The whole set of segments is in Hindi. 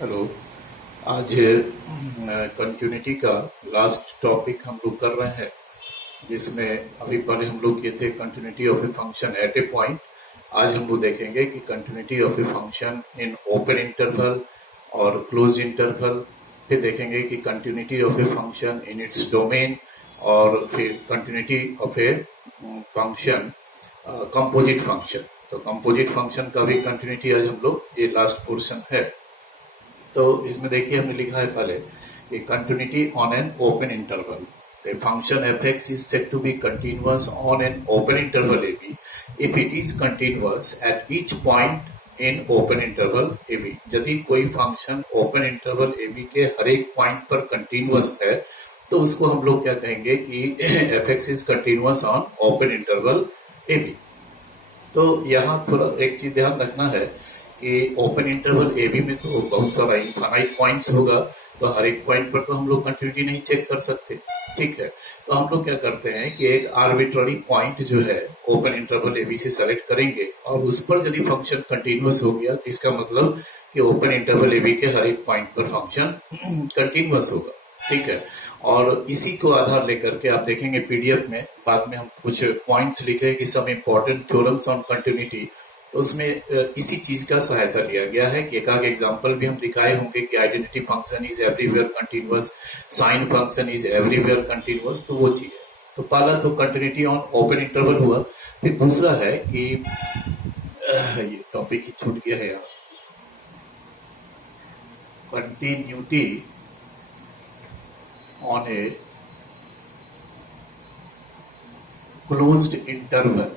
हेलो। आज कंटिन्यूटी का लास्ट टॉपिक हम लोग कर रहे हैं, जिसमें अभी पहले हम लोग किए थे continuity of a function at a point. आज हम लोग देखेंगे कि continuity of a function in open interval और क्लोज इंटरवल। फिर देखेंगे कि continuity of a function in its domain, और फिर continuity of a function composite function. तो कंपोजिट फंक्शन का भी कंटिन्यूटी आज हम लोग, ये लास्ट पोर्शन है। तो इसमें देखिए हमने लिखा है पहले कि continuity on an open interval. The function fx is said to be continuous on an open interval ab if it is continuous at each point in open interval ab। यदि कोई फंक्शन ओपन इंटरवल ab के हर एक पॉइंट पर कंटिन्यूअस है तो उसको हम लोग क्या कहेंगे कि fx is continuous on open interval ab। तो यहाँ थोड़ा एक चीज ध्यान रखना है कि ओपन इंटरवल ए बी में तो बहुत सारा इनफाइनाइट पॉइंट्स होगा, तो हर एक पॉइंट पर तो हम लोग कंटिन्यूटी नहीं चेक कर सकते। ठीक है, तो हम लोग क्या करते हैं कि एक आर्बिट्ररी पॉइंट जो है ओपन इंटरवल ए बी से सेलेक्ट करेंगे, और उस पर यदि फंक्शन कंटिन्यूअस हो गया तो इसका मतलब कि ओपन इंटरवल ए बी के हर एक पॉइंट पर फंक्शन कंटिन्यूअस होगा। ठीक है, और इसी को आधार लेकर के आप देखेंगे पीडीएफ में बाद में हम कुछ पॉइंट्स लिखे कि some important theorems on continuity, तो उसमें इसी चीज का सहायता लिया गया है कि एक आध एग्जांपल भी हम दिखाए होंगे कि identity function is everywhere continuous, sign function is everywhere continuous. तो वो चीज है। तो पहला तो कंटिन्यूटी ऑन ओपन इंटरवल हुआ। फिर दूसरा है कि ये टॉपिक ही छूट गया है यहाँ, continuity on a closed interval.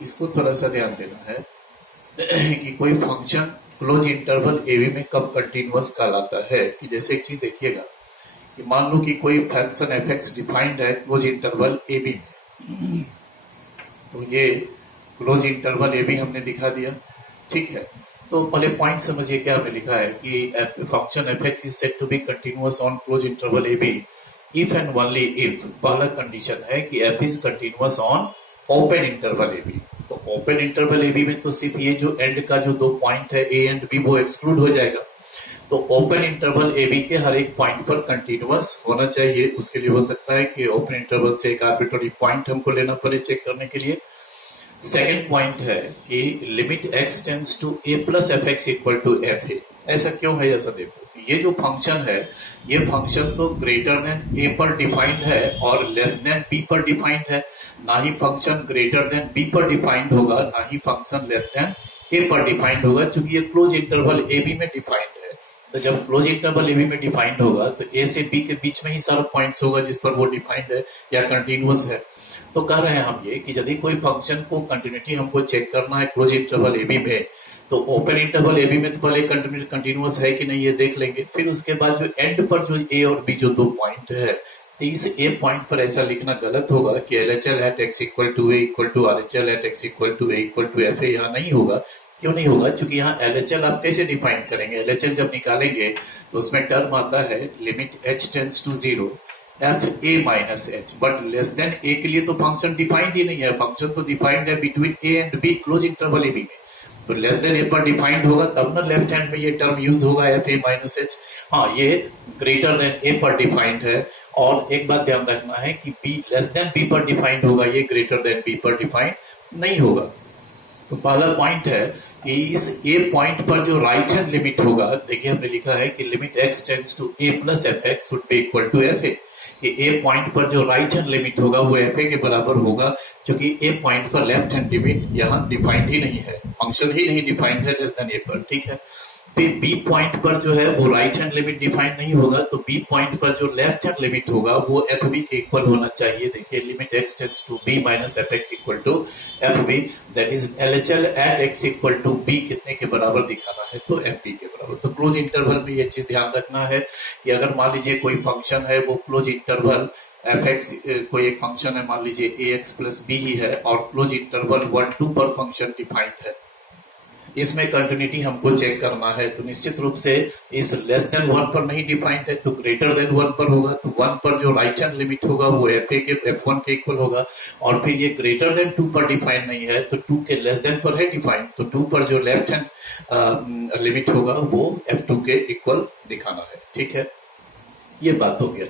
इसको थोड़ा सा ध्यान देना है कि कोई function close interval A B में कब कंटिन्यूअस कहलाता है। कि जैसे एक चीज देखिएगा कि मान लो कि कोई फंक्शन एफ एक्स डिफाइंड है क्लोज इंटरवल ए बी में, तो ये क्लोज इंटरवल ए बी हमने दिखा दिया। ठीक है, तो पहले पॉइंट समझिए क्या हमने लिखा है कि function F x is said to be continuous on close interval A B if and only if. पहला कंडीशन है कि F is continuous on open interval A B. तो ओपन इंटरवल ए बी में तो सिर्फ ये जो एंड का जो दो पॉइंट है ए एंड बी वो एक्सक्लूड हो जाएगा। तो ओपन इंटरवल ए बी के हर एक पॉइंट पर कंटिन्यूअस होना चाहिए। उसके लिए हो सकता है कि ओपन इंटरवल से एक आर्बिट्ररी पॉइंट हमको लेना पड़े चेक करने के लिए। सेकेंड पॉइंट है कि limit x tends to a plus f x equal to f a. ऐसा क्यों है? ऐसा देखो, ये जो फंक्शन है ये फंक्शन तो ग्रेटर देन ए पर डिफाइंड है और लेस देन बी पर डिफाइंड है। ना ही फंक्शन ग्रेटर देन बी पर डिफाइंड होगा, ना ही फंक्शन लेस देन ए पर डिफाइंड होगा, क्योंकि ये क्लोज इंटरवल ए बी में डिफाइंड है। तो जब क्लोज इंटरवल ए बी में डिफाइंड होगा तो ए से बी के बीच में ही सारा पॉइंट्स होगा जिस पर वो डिफाइंड है या कंटिन्यूअस है। तो कह रहे हैं हम ये कि यदि कोई फंक्शन को कंटिन्यूटी हमको चेक करना है क्लोज इंटरवल ए बी में, तो ओपन इंटरवल ए बी में तो पहले कंटिन्यूअस है कि नहीं ये देख लेंगे। फिर उसके बाद जो एंड पर जो ए और बी जो दो पॉइंट है, तो इस ए पॉइंट पर ऐसा लिखना गलत होगा कि L H L at x equal to a equal to R H L at x equal to a equal to f a. यहाँ नहीं होगा। क्यों नहीं होगा? क्योंकि यहाँ एल एच एल आप कैसे डिफाइन करेंगे? एल एच एल जब निकालेंगे तो उसमें टर्म आता है limit h tends to zero f a minus h, but less than a के लिए तो फंक्शन डिफाइंड ही नहीं है। फंक्शन तो डिफाइंड है between a and b close interval A B में। तो लेस देन ए पर डिफाइंड होगा तब ना लेफ्ट हैंड में ये टर्म यूज होगा एफ ए माइनस एच। हाँ, ये ग्रेटर देन ए पर डिफाइंड है। और एक बात ध्यान रखना है कि बी लेस देन बी पर डिफाइंड होगा, ये ग्रेटर देन बी पर डिफाइंड नहीं होगा। तो पहला पॉइंट है कि इस ए पॉइंट पर जो राइट हैंड लिमिट होगा, देखिए हमने लिखा है कि limit x tends to a plus f x should be equal to f a. कि ए पॉइंट पर जो राइट हैंड लिमिट होगा वो एफ ए के बराबर होगा, क्योंकि ए पॉइंट पर लेफ्ट हैंड लिमिट यहाँ डिफाइंड ही नहीं है, फंक्शन ही नहीं डिफाइंड है लेस देन ए पर। ठीक है, फिर बी पॉइंट पर जो है वो राइट हैंड लिमिट डिफाइंड नहीं होगा, तो बी पॉइंट पर जो लेफ्ट हैंड लिमिट होगा वो एफ बी के इक्वल होना चाहिए। देखिए limit x tends to b minus f x equal to f b, that is L H L at x equal to b कितने के बराबर दिखाना है? तो एफ बी के बराबर। तो क्लोज इंटरवल में ये चीज ध्यान रखना है कि अगर मान लीजिए कोई फंक्शन है वो क्लोज इंटरवल एफ एक्स, कोई एक फंक्शन है मान लीजिए ए एक्स प्लस बी ही है और क्लोज इंटरवल 1 2 पर फंक्शन डिफाइंड है, इसमें कंटिन्यूटी हमको चेक करना है, तो निश्चित रूप से इस लेस देन 1 पर नहीं डिफाइंड है, तो ग्रेटर देन 1 पर होगा, तो 1 पर जो राइट हैंड लिमिट होगा वो F1 के इक्वल होगा, और फिर ये ग्रेटर देन 2 पर डिफाइंड नहीं है तो 2 के लेस देन पर है डिफाइंड, तो 2 पर जो लेफ्ट हैंड लिमिट होगा वो F2 के इक्वल दिखाना है। ठीक है, ये बात हो गया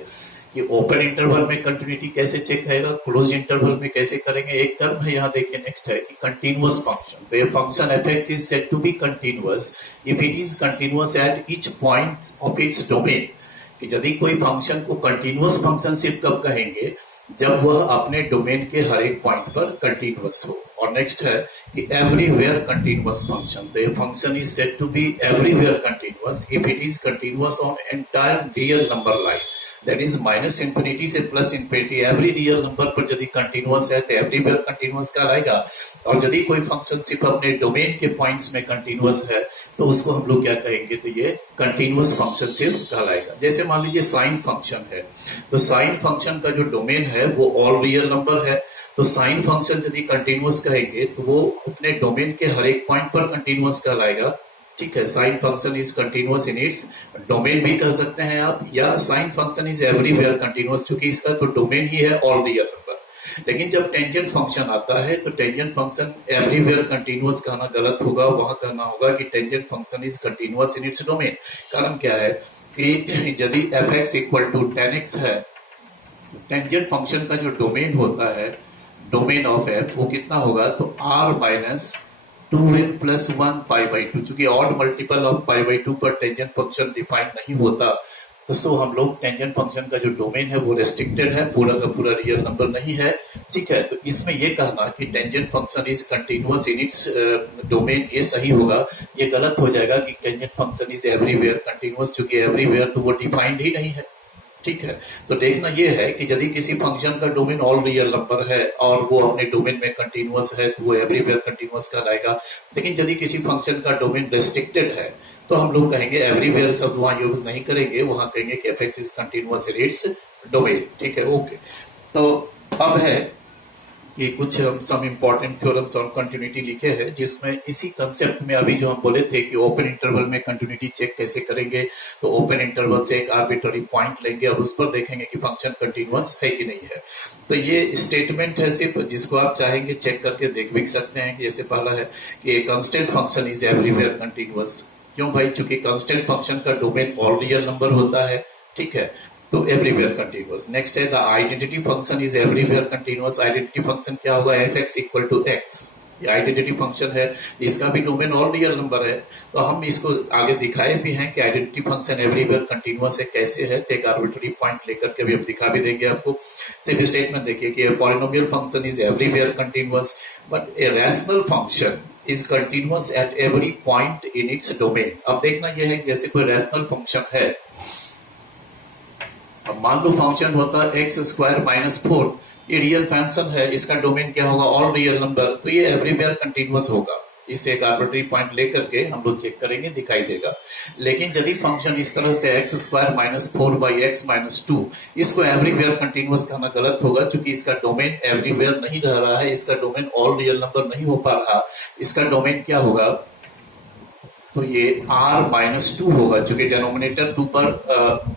कि ओपन इंटरवल में कंटिन्यूटी कैसे चेक करेगा, क्लोज इंटरवल में कैसे करेंगे। एक टर्म है यहाँ देखिए, नेक्स्ट है कि कंटिन्यूअस फंक्शन, तो ये function f(x) is said to be continuous if it is continuous at each point of its domain, कि यदि कोई फंक्शन को कंटिन्यूअस फंक्शन सिर्फ कब कहेंगे, जब वह अपने डोमेन के हर एक पॉइंट पर कंटिन्यूअस हो। और नेक्स्ट है कि एवरीवेयर कंटिन्यूअस फंक्शन, तो ये function is said to be everywhere continuous if it is continuous on entire real number line, that is minus infinity से plus infinity, every real number पर यदि कंटिन्यूअस है तो एवरीवेयर कंटिन्यूअस कहलाएगा। और यदि कोई फंक्शन सिर्फ अपने डोमेन के पॉइंट्स में कंटिन्यूअस है तो उसको हम लोग क्या कहेंगे, तो ये कंटिन्यूअस फंक्शन सिर्फ कहलाएगा। जैसे मान लीजिए साइन फंक्शन है, तो साइन फंक्शन का जो डोमेन है वो ऑल रियल नंबर है, तो साइन फंक्शन यदि कंटिन्यूअस कहेंगे तो वो अपने डोमेन के हर एक पॉइंट पर कंटिन्यूअस कहलाएगा। ठीक है, sign function is continuous in its domain भी कह सकते हैं आप, या sign function is everywhere continuous, क्योंकि इसका तो डोमेन ही है ऑल रियल नंबर। लेकिन जब टेंजेंट फंक्शन आता है तो टेंजेंट फंक्शन एवरीवेयर कंटिन्यूअस कहना गलत होगा, वहां कहना होगा कि tangent function is continuous in its domain. कारण क्या है कि यदि f(x) equal to tan x है, टेंजेंट फंक्शन का जो डोमेन होता है, डोमेन ऑफ f, वो कितना होगा, तो r minus 2n plus 1 pi by 2, चूंकि odd multiple of pi by 2 पर टेंजेंट फंक्शन डिफाइन नहीं होता, तो हम लोग टेंजेंट फंक्शन का जो डोमेन है वो रेस्ट्रिक्टेड है, पूरा का पूरा रियल नंबर नहीं है। ठीक है, तो इसमें ये कहना कि tangent function is continuous in its domain, ये सही होगा। ये गलत हो जाएगा कि tangent function is everywhere continuous, क्योंकि एवरीवेयर तो वो डिफाइंड ही नहीं है। ठीक है, तो देखना यह है कि यदि किसी फंक्शन का डोमेन ऑल रियल नंबर है और वो अपने डोमेन में कंटिन्यूअस है तो वो एवरीवेयर कंटिन्यूअस कहलाएगा। लेकिन यदि किसी फंक्शन का डोमेन रेस्ट्रिक्टेड है तो हम लोग कहेंगे एवरीवेयर शब्द वहां यूज नहीं करेंगे, वहां कहेंगे कि f(x) is continuous in its domain. ठीक है, ओके। तो अब है कि कुछ some important theorems on continuity लिखे हैं, जिसमें इसी कंसेप्ट में अभी जो हम बोले थे कि ओपन इंटरवल में कंटिन्यूटी चेक कैसे करेंगे, तो ओपन इंटरवल से एक आर्बिट्ररी पॉइंट लेंगे, अब उस पर देखेंगे कि फंक्शन कंटिन्यूअस है कि नहीं है। तो ये स्टेटमेंट है सिर्फ, जिसको आप चाहेंगे चेक करके देख भी सकते हैं। कि जैसे पहला है कि constant function is everywhere continuous, क्यों भाई, चूंकि कांस्टेंट फंक्शन का डोमेन ऑल रियल नंबर होता है। ठीक है, तो एवरीवेयर कंटिन्यूअस। नेक्स्ट है the identity function is everywhere continuous, identity function क्या होगा, f(x) इक्वल टू x, ये आइडेंटिटी फंक्शन है, इसका भी डोमेन ऑल रियल नंबर है। तो हम इसको आगे दिखाए भी हैं कि आइडेंटिटी फंक्शन एवरीवेयर कंटिन्यूअस है, कैसे है, तो एक आर्बिट्ररी पॉइंट लेकर के भी हम दिखा भी देंगे आपको। सिर्फ स्टेटमेंट देखिए कि polynomial function is everywhere continuous but a rational function is continuous at every point in its domain. अब देखना यह है कि जैसे कोई रैशनल फंक्शन है, अब मान लो फंक्शन होता है x² माइनस 4, ये रियल फंक्शन है, इसका डोमेन क्या होगा, ऑल रियल नंबर, तो ये एवरीवेयर कंटिन्यूअस होगा। इससे एक आर्बिट्ररी पॉइंट लेकर के हम लोग चेक करेंगे, दिखाई देगा। लेकिन यदि फंक्शन इस तरह से x² minus 4 by x minus 2, इसको एवरीवेयर कंटिन्यूअस कहना गलत होगा, क्योंकि इसका डोमेन एवरीवेयर नहीं रह रहा है, इसका डोमेन ऑल रियल नंबर नहीं हो पा रहा, इसका डोमेन क्या होगा, तो ये r माइनस 2 होगा, चूंकि डिनोमिनेटर 2 पर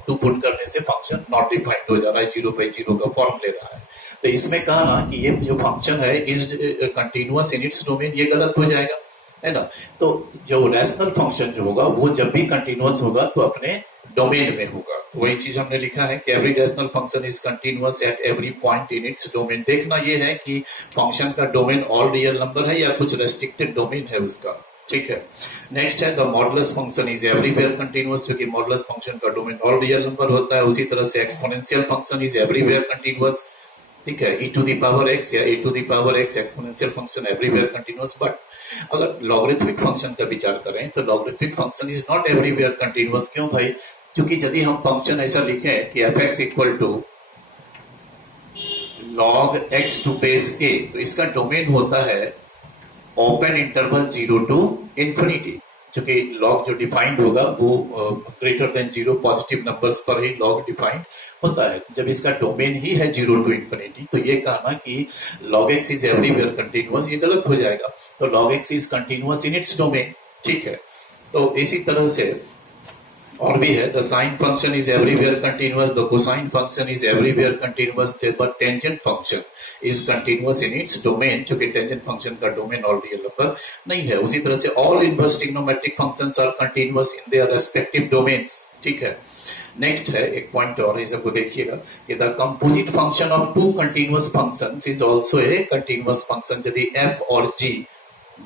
2 पुट करने से फंक्शन नॉट डिफाइंड हो जा रहा है, 0/0 का फॉर्म ले रहा है। तो इसमें कहा ना कि ये जो फंक्शन है is continuous in its domain, ये गलत हो जाएगा, है ना। तो जो रैशनल फंक्शन जो होगा वो जब भी कंटिन्यूअस होगा तो अपने डोमेन में होगा। तो वही चीज हमने लिखा है कि every rational function is continuous at every point in its domain. देखना ये है कि फंक्शन का डोमेन ऑल रियल नंबर है या कुछ रेस्ट्रिक्टेड डोमेन है उसका। ठीक है, नेक्स्ट है the modulus function is everywhere continuous, क्योंकि मॉडुलस फंक्शन का डोमेन ऑल रियल नंबर होता है। उसी तरह से exponential function is everywhere continuous. ठीक है, e to the power x या a to the power x exponential function everywhere continuous. But अगर लॉगरिथमिक फंक्शन का विचार करें तो logarithmic function is not everywhere continuous. क्यों भाई, क्योंकि यदि हम फंक्शन ऐसा लिखें कि f(x) equal to log x to base a, तो इसका डोमेन होता है ओपन इंटरवल 0 टू इंफिनिटी, चूंकि लॉग जो डिफाइंड होगा वो ग्रेटर देन 0 पॉजिटिव नंबर्स पर ही लॉग डिफाइंड होता है। जब इसका डोमेन ही है 0 to infinity, तो ये कहना कि log x is everywhere continuous, ये गलत हो जाएगा। तो log x is continuous in its domain, ठीक है। तो इसी तरह से और भी है, the sine function is everywhere continuous, the cosine function is everywhere continuous, but tangent function is continuous in its domain, चूंकि टेंजेंट फंक्शन का डोमेन और रियल नंबर नहीं है। उसी तरह से all inverse trigonometric functions are continuous in their respective domains, ठीक है। नेक्स्ट है एक पॉइंट और, इस सबको देखिएगा कि the composite function of two continuous functions is also a continuous function. यदि f और g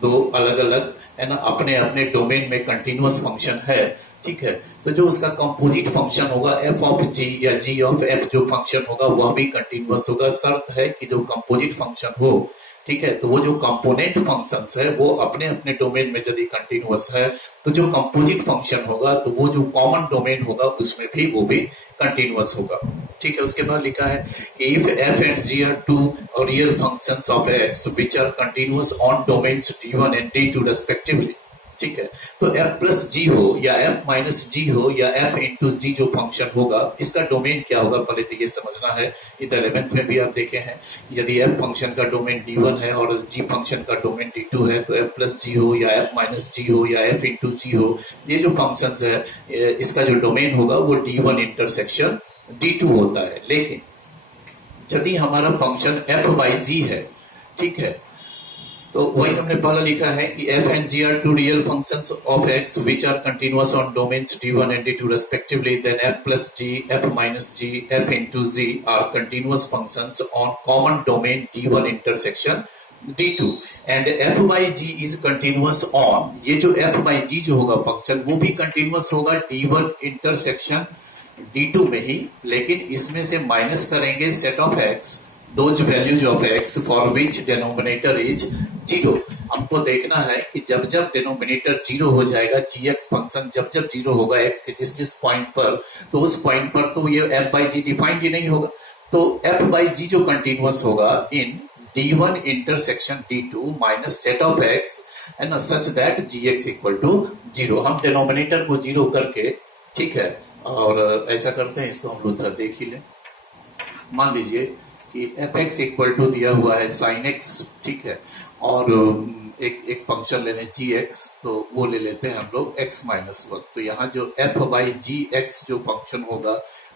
दो अलग अलग है ना अपने अपने डोमेन में कंटिन्यूअस फंक्शन है, ठीक है, तो जो उसका कंपोजिट फंक्शन होगा f ऑफ g या g ऑफ f जो फंक्शन होगा वह भी कंटिन्यूअस होगा। शर्त है कि जो कंपोजिट फंक्शन हो, ठीक है, तो वो जो कंपोनेंट फंक्शंस है वो अपने अपने डोमेन में यदि कंटिन्यूअस है तो जो कंपोजिट फंक्शन होगा तो वो जो कॉमन डोमेन होगा उसमें भी वो भी कंटिन्यूअस होगा, ठीक है। उसके बाद लिखा है कि if f and g are two real functions of x which are continuous on domains d1 and d2 respectively, ठीक है, तो f प्लस जी हो या f माइनस जी हो या f इंटू जी जो फंक्शन होगा, इसका डोमेन क्या होगा पहले तो ये समझना है। ये 11th में भी आप देखे हैं, यदि f फंक्शन का डोमेन d1 है और g फंक्शन का डोमेन d2 है तो f प्लस जी हो या f माइनस जी हो या f इंटू जी हो, ये जो फंक्शंस है इसका जो डोमेन होगा वो d1 इंटरसेक्शन d2 होता है। लेकिन यदि हमारा फंक्शन f बाई जी है, ठीक है, तो वही हमने पहले लिखा है कि f and g are two real functions of x which are continuous on domains d1 and d2 respectively, then f plus g, f minus g, f into z are continuous functions on common domain d1 intersection d2 and f by g is continuous on, ये जो f by g जो होगा फंक्शन वो भी continuous होगा d1 intersection d2 में ही, लेकिन इसमें से माइनस करेंगे set of x those values of x for which denominator is 0। हमको देखना है कि जब जब डिनोमिनेटर 0 हो जाएगा, gx फंक्शन जब जब 0 होगा x के जिस जिस पॉइंट पर, तो उस पॉइंट पर तो ये f by g डिफाइंड ही नहीं होगा। तो f by g जो कंटिन्यूअस होगा इन d1 intersection d2 minus set of x है ना, such that gx equal to 0। हम डिनोमिनेटर को 0 करके, ठीक है, और ऐसा करते हैं, इसको हम लोग थोड़ा देख ही लें। मान लीजिए कि एफ एक्स इक्वल टू दिया हुआ है साइन एक्स, ठीक है, और एक फंक्शन ले लें जी एक्स, तो वो ले लेते हैं हम लोग एक्स माइनस वन। तो यहाँ जो एफ बाई जी एक्स जो फंक्शन होगा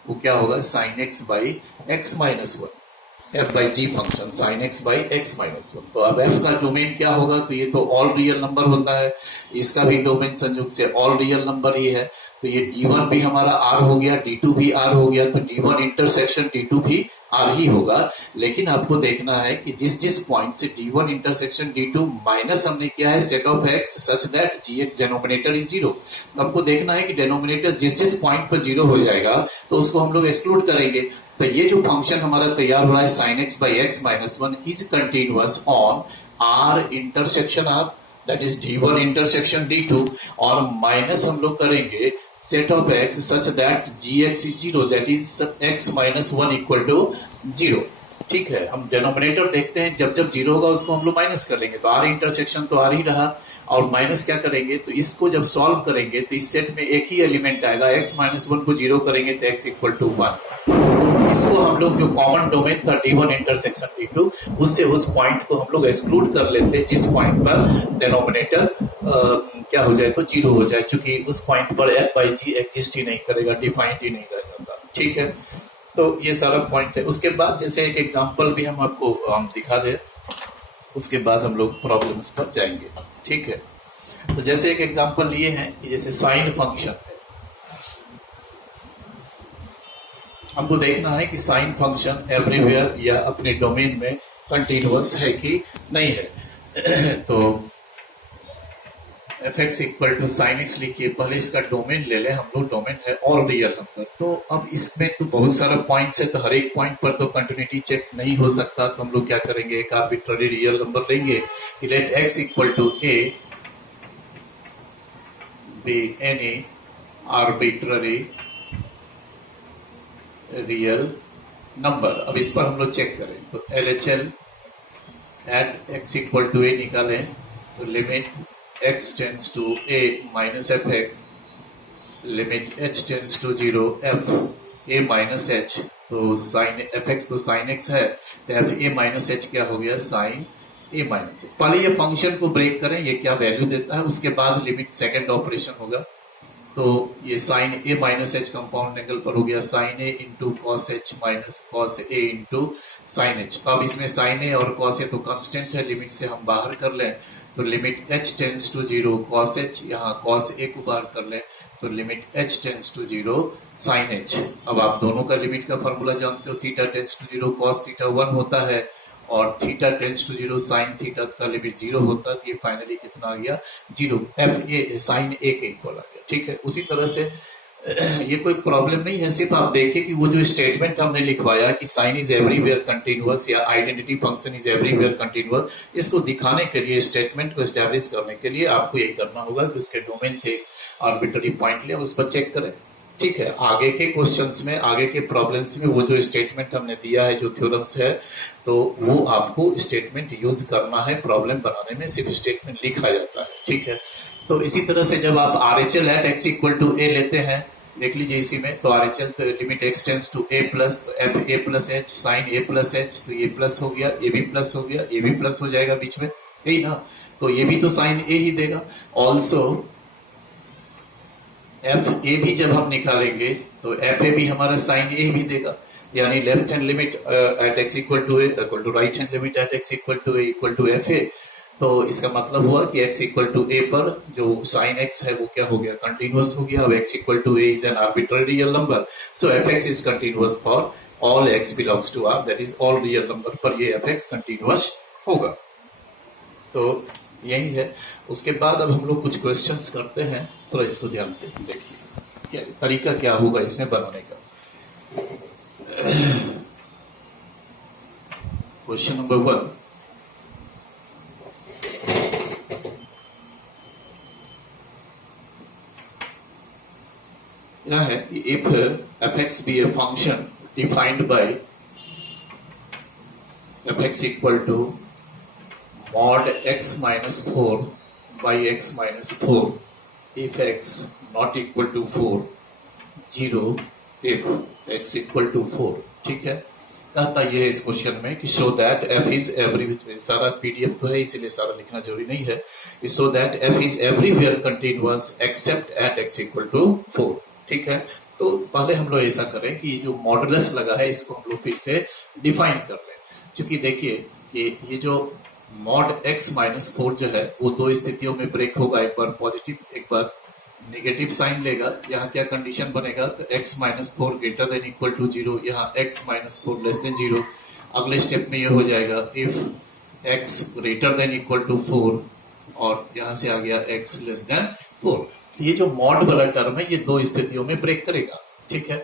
वो क्या होगा, sine x by x minus one. F by g function sine x by x minus one. तो अब एफ का डोमेन क्या होगा, तो ये तो ऑल रियल नंबर होता है, इसका भी डोमेन संयुक्त से ऑल रियल नंबर ही है। तो ये d1 भी हमारा r हो गया, d2 भी r हो गया, तो d1 इंटरसेक्शन d2 भी r ही होगा। लेकिन आपको देखना है कि जिस जिस पॉइंट से d1 इंटरसेक्शन d2 माइनस हमने किया है set of x such that gx denominator is 0। हमको देखना है कि डिनोमिनेटर जिस जिस पॉइंट पर 0 हो जाएगा तो उसको हम लोग एक्सक्लूड करेंगे। तो ये जो फंक्शन हमारा तैयार हो रहा है sine x by x minus one is continuous on r intersection r, that is d1 intersection d2, और माइनस हम लोग करेंगे set of x such that gx is 0, that is x minus 1 equal to 0, ठीक है। हम डिनोमिनेटर देखते हैं, जब जब 0 होगा उसको हम लोग माइनस कर लेंगे, तो r इंटरसेक्शन तो r ही रहा, और माइनस क्या करेंगे, तो इसको जब सॉल्व करेंगे तो इस सेट में एक ही एलिमेंट आएगा, x माइनस 1 को 0 करेंगे तो x इक्वल टू 1। इसको हम लोग जो कॉमन डोमेन था d1 इंटरसेक्शन d2, उससे उस पॉइंट को हम लोग एक्सक्लूड कर लेते हैं जिस पॉइंट पर डिनोमिनेटर क्या हो जाए, तो 0 हो जाए, क्योंकि उस पॉइंट पर f बाई जी एग्जिस्ट ही नहीं करेगा, डिफाइंड ही नहीं रहेगा, ठीक है। तो ये सारा पॉइंट है। उसके बाद जैसे एक एग्जांपल भी हम आपको दिखा दे, उसके बाद हम लोग प्रॉब्लम्स पर जाएंगे, ठीक है। तो जैसे एक एग्जांपल लिए हैं कि जैसे साइन फंक्शन है, हमको देखना है कि साइन फंक्शन एवरीवेयर या अपने डोमेन में कंटिन्यूअस है कि नहीं है। तो f x equal to sine x लिखिए, पहले इसका डोमेन ले लें हम लोग, डोमेन है ऑल रियल नंबर। तो अब इसमें तो बहुत सारा पॉइंट्स है, तो हर एक पॉइंट पर तो कंटिन्यूटी चेक नहीं हो सकता, तो हम लोग क्या करेंगे, एक आर्बिट्ररी रियल नंबर लेंगे कि let x equal to a b any arbitrary real number. अब इस पर हम लोग चेक करें, तो LHL at x equal to a निकालें, तो limit x tends to a minus f x, limit h tends to 0 f a minus h, तो साइन एफ एक्स तो साइन x है, तो एफ a माइनस h क्या हो गया, साइन a माइनस h। पहले ये फंक्शन को ब्रेक करें, ये क्या वैल्यू देता है, उसके बाद लिमिट सेकंड ऑपरेशन होगा। तो ये sine a minus h compound angle पर हो गया sine a into cos h minus cos a into sine h. तो अब इसमें साइन ए और कॉस ए तो कांस्टेंट है, लिमिट से हम बाहर कर लें तो limit h tends to 0 cos h, यहाँ कॉस ए को बाहर कर लें तो limit h tends to 0 sine h. अब आप दोनों का लिमिट का फॉर्मूला जानते हो, theta tends to 0 cos theta 1 होता है और theta tends to 0 sine theta का लिमिट 0 होता है, तो ये फाइनली कितना आ गया, 0, एफ ए साइन ए के इक्वल आ गया। ठीक है, उसी तरह से ये कोई प्रॉब्लम नहीं है, सिर्फ आप देखिए कि वो जो स्टेटमेंट हमने लिखवाया कि साइन इज एवरीवेयर कंटिन्यूअस या identity function is everywhere continuous, इसको दिखाने के लिए, स्टेटमेंट को एस्टैब्लिश करने के लिए आपको ये करना होगा कि उसके डोमेन से आर्बिट्ररी पॉइंट लें, उस पर चेक करें। ठीक है, आगे के क्वेश्चंस में, आगे के प्रॉब्लम्स में वो जो स्टेटमेंट हमने दिया है, जो थ्योरम्स है, तो वो आपको स्टेटमेंट यूज करना है। प्रॉब्लम बनाने में सिर्फ स्टेटमेंट लिखा जाता है। ठीक है, तो इसी तरह से जब आप R H L at x equal to a लेते हैं, देख लीजिए इसी में, तो आर एच एल तो limit x tends to a plus, तो f a plus h sine a plus h, तो ये प्लस हो गया, ये भी प्लस हो गया, ये भी प्लस हो जाएगा बीच में, यही ना, तो ये भी तो साइन ए ही देगा। ऑल्सो एफ ए भी जब हम निकालेंगे तो एफ ए भी हमारा साइन ए भी देगा, यानी left hand limit at x equal to a equal to right hand limit at x equal to a equal to f a. तो इसका मतलब हुआ कि x इक्वल टू ए पर जो साइन x है वो क्या हो गया, कंटिन्यूअस हो गया। अब x equal to a is an arbitrary real number, so fx is continuous for all x belongs to r, that is all real number पर ये fx कंटिन्यूअस होगा। तो यही है। उसके बाद अब हम लोग कुछ क्वेश्चंस करते हैं, थोड़ा इसको ध्यान से देखिए क्या तरीका क्या होगा इसमें बनाने का। क्वेश्चन नंबर 1, क्या है, if fx be a function defined by fx equal to mod x minus 4 by x minus 4, if x not equal to 4, 0 if x equal to 4। ठीक है, कहता ये है इस क्वेश्चन में कि show that f is every, सारा पीडीएफ तो है इसलिए सारा लिखना जरूरी नहीं है, show that f is everywhere continuous except at x equal to 4। ठीक है, तो पहले हम लोग ऐसा करें कि जो मॉडुलस लगा है इसको हम लोग फिर से डिफाइन कर लें। क्योंकि देखिए कि ये जो मॉड x माइनस 4 जो है वो दो स्थितियों में ब्रेक होगा, एक बार पॉजिटिव एक बार नेगेटिव साइन लेगा। यहाँ क्या कंडीशन बनेगा, तो x minus 4 greater than equal to 0, यहाँ x माइनस 4 लेस देन 0। अगले स्टेप में ये हो जाएगा if x greater than equal to 4 और यहाँ से आ गया x लेस देन 4। ये जो मॉड वाला टर्म है ये दो स्थितियों में ब्रेक करेगा। ठीक है,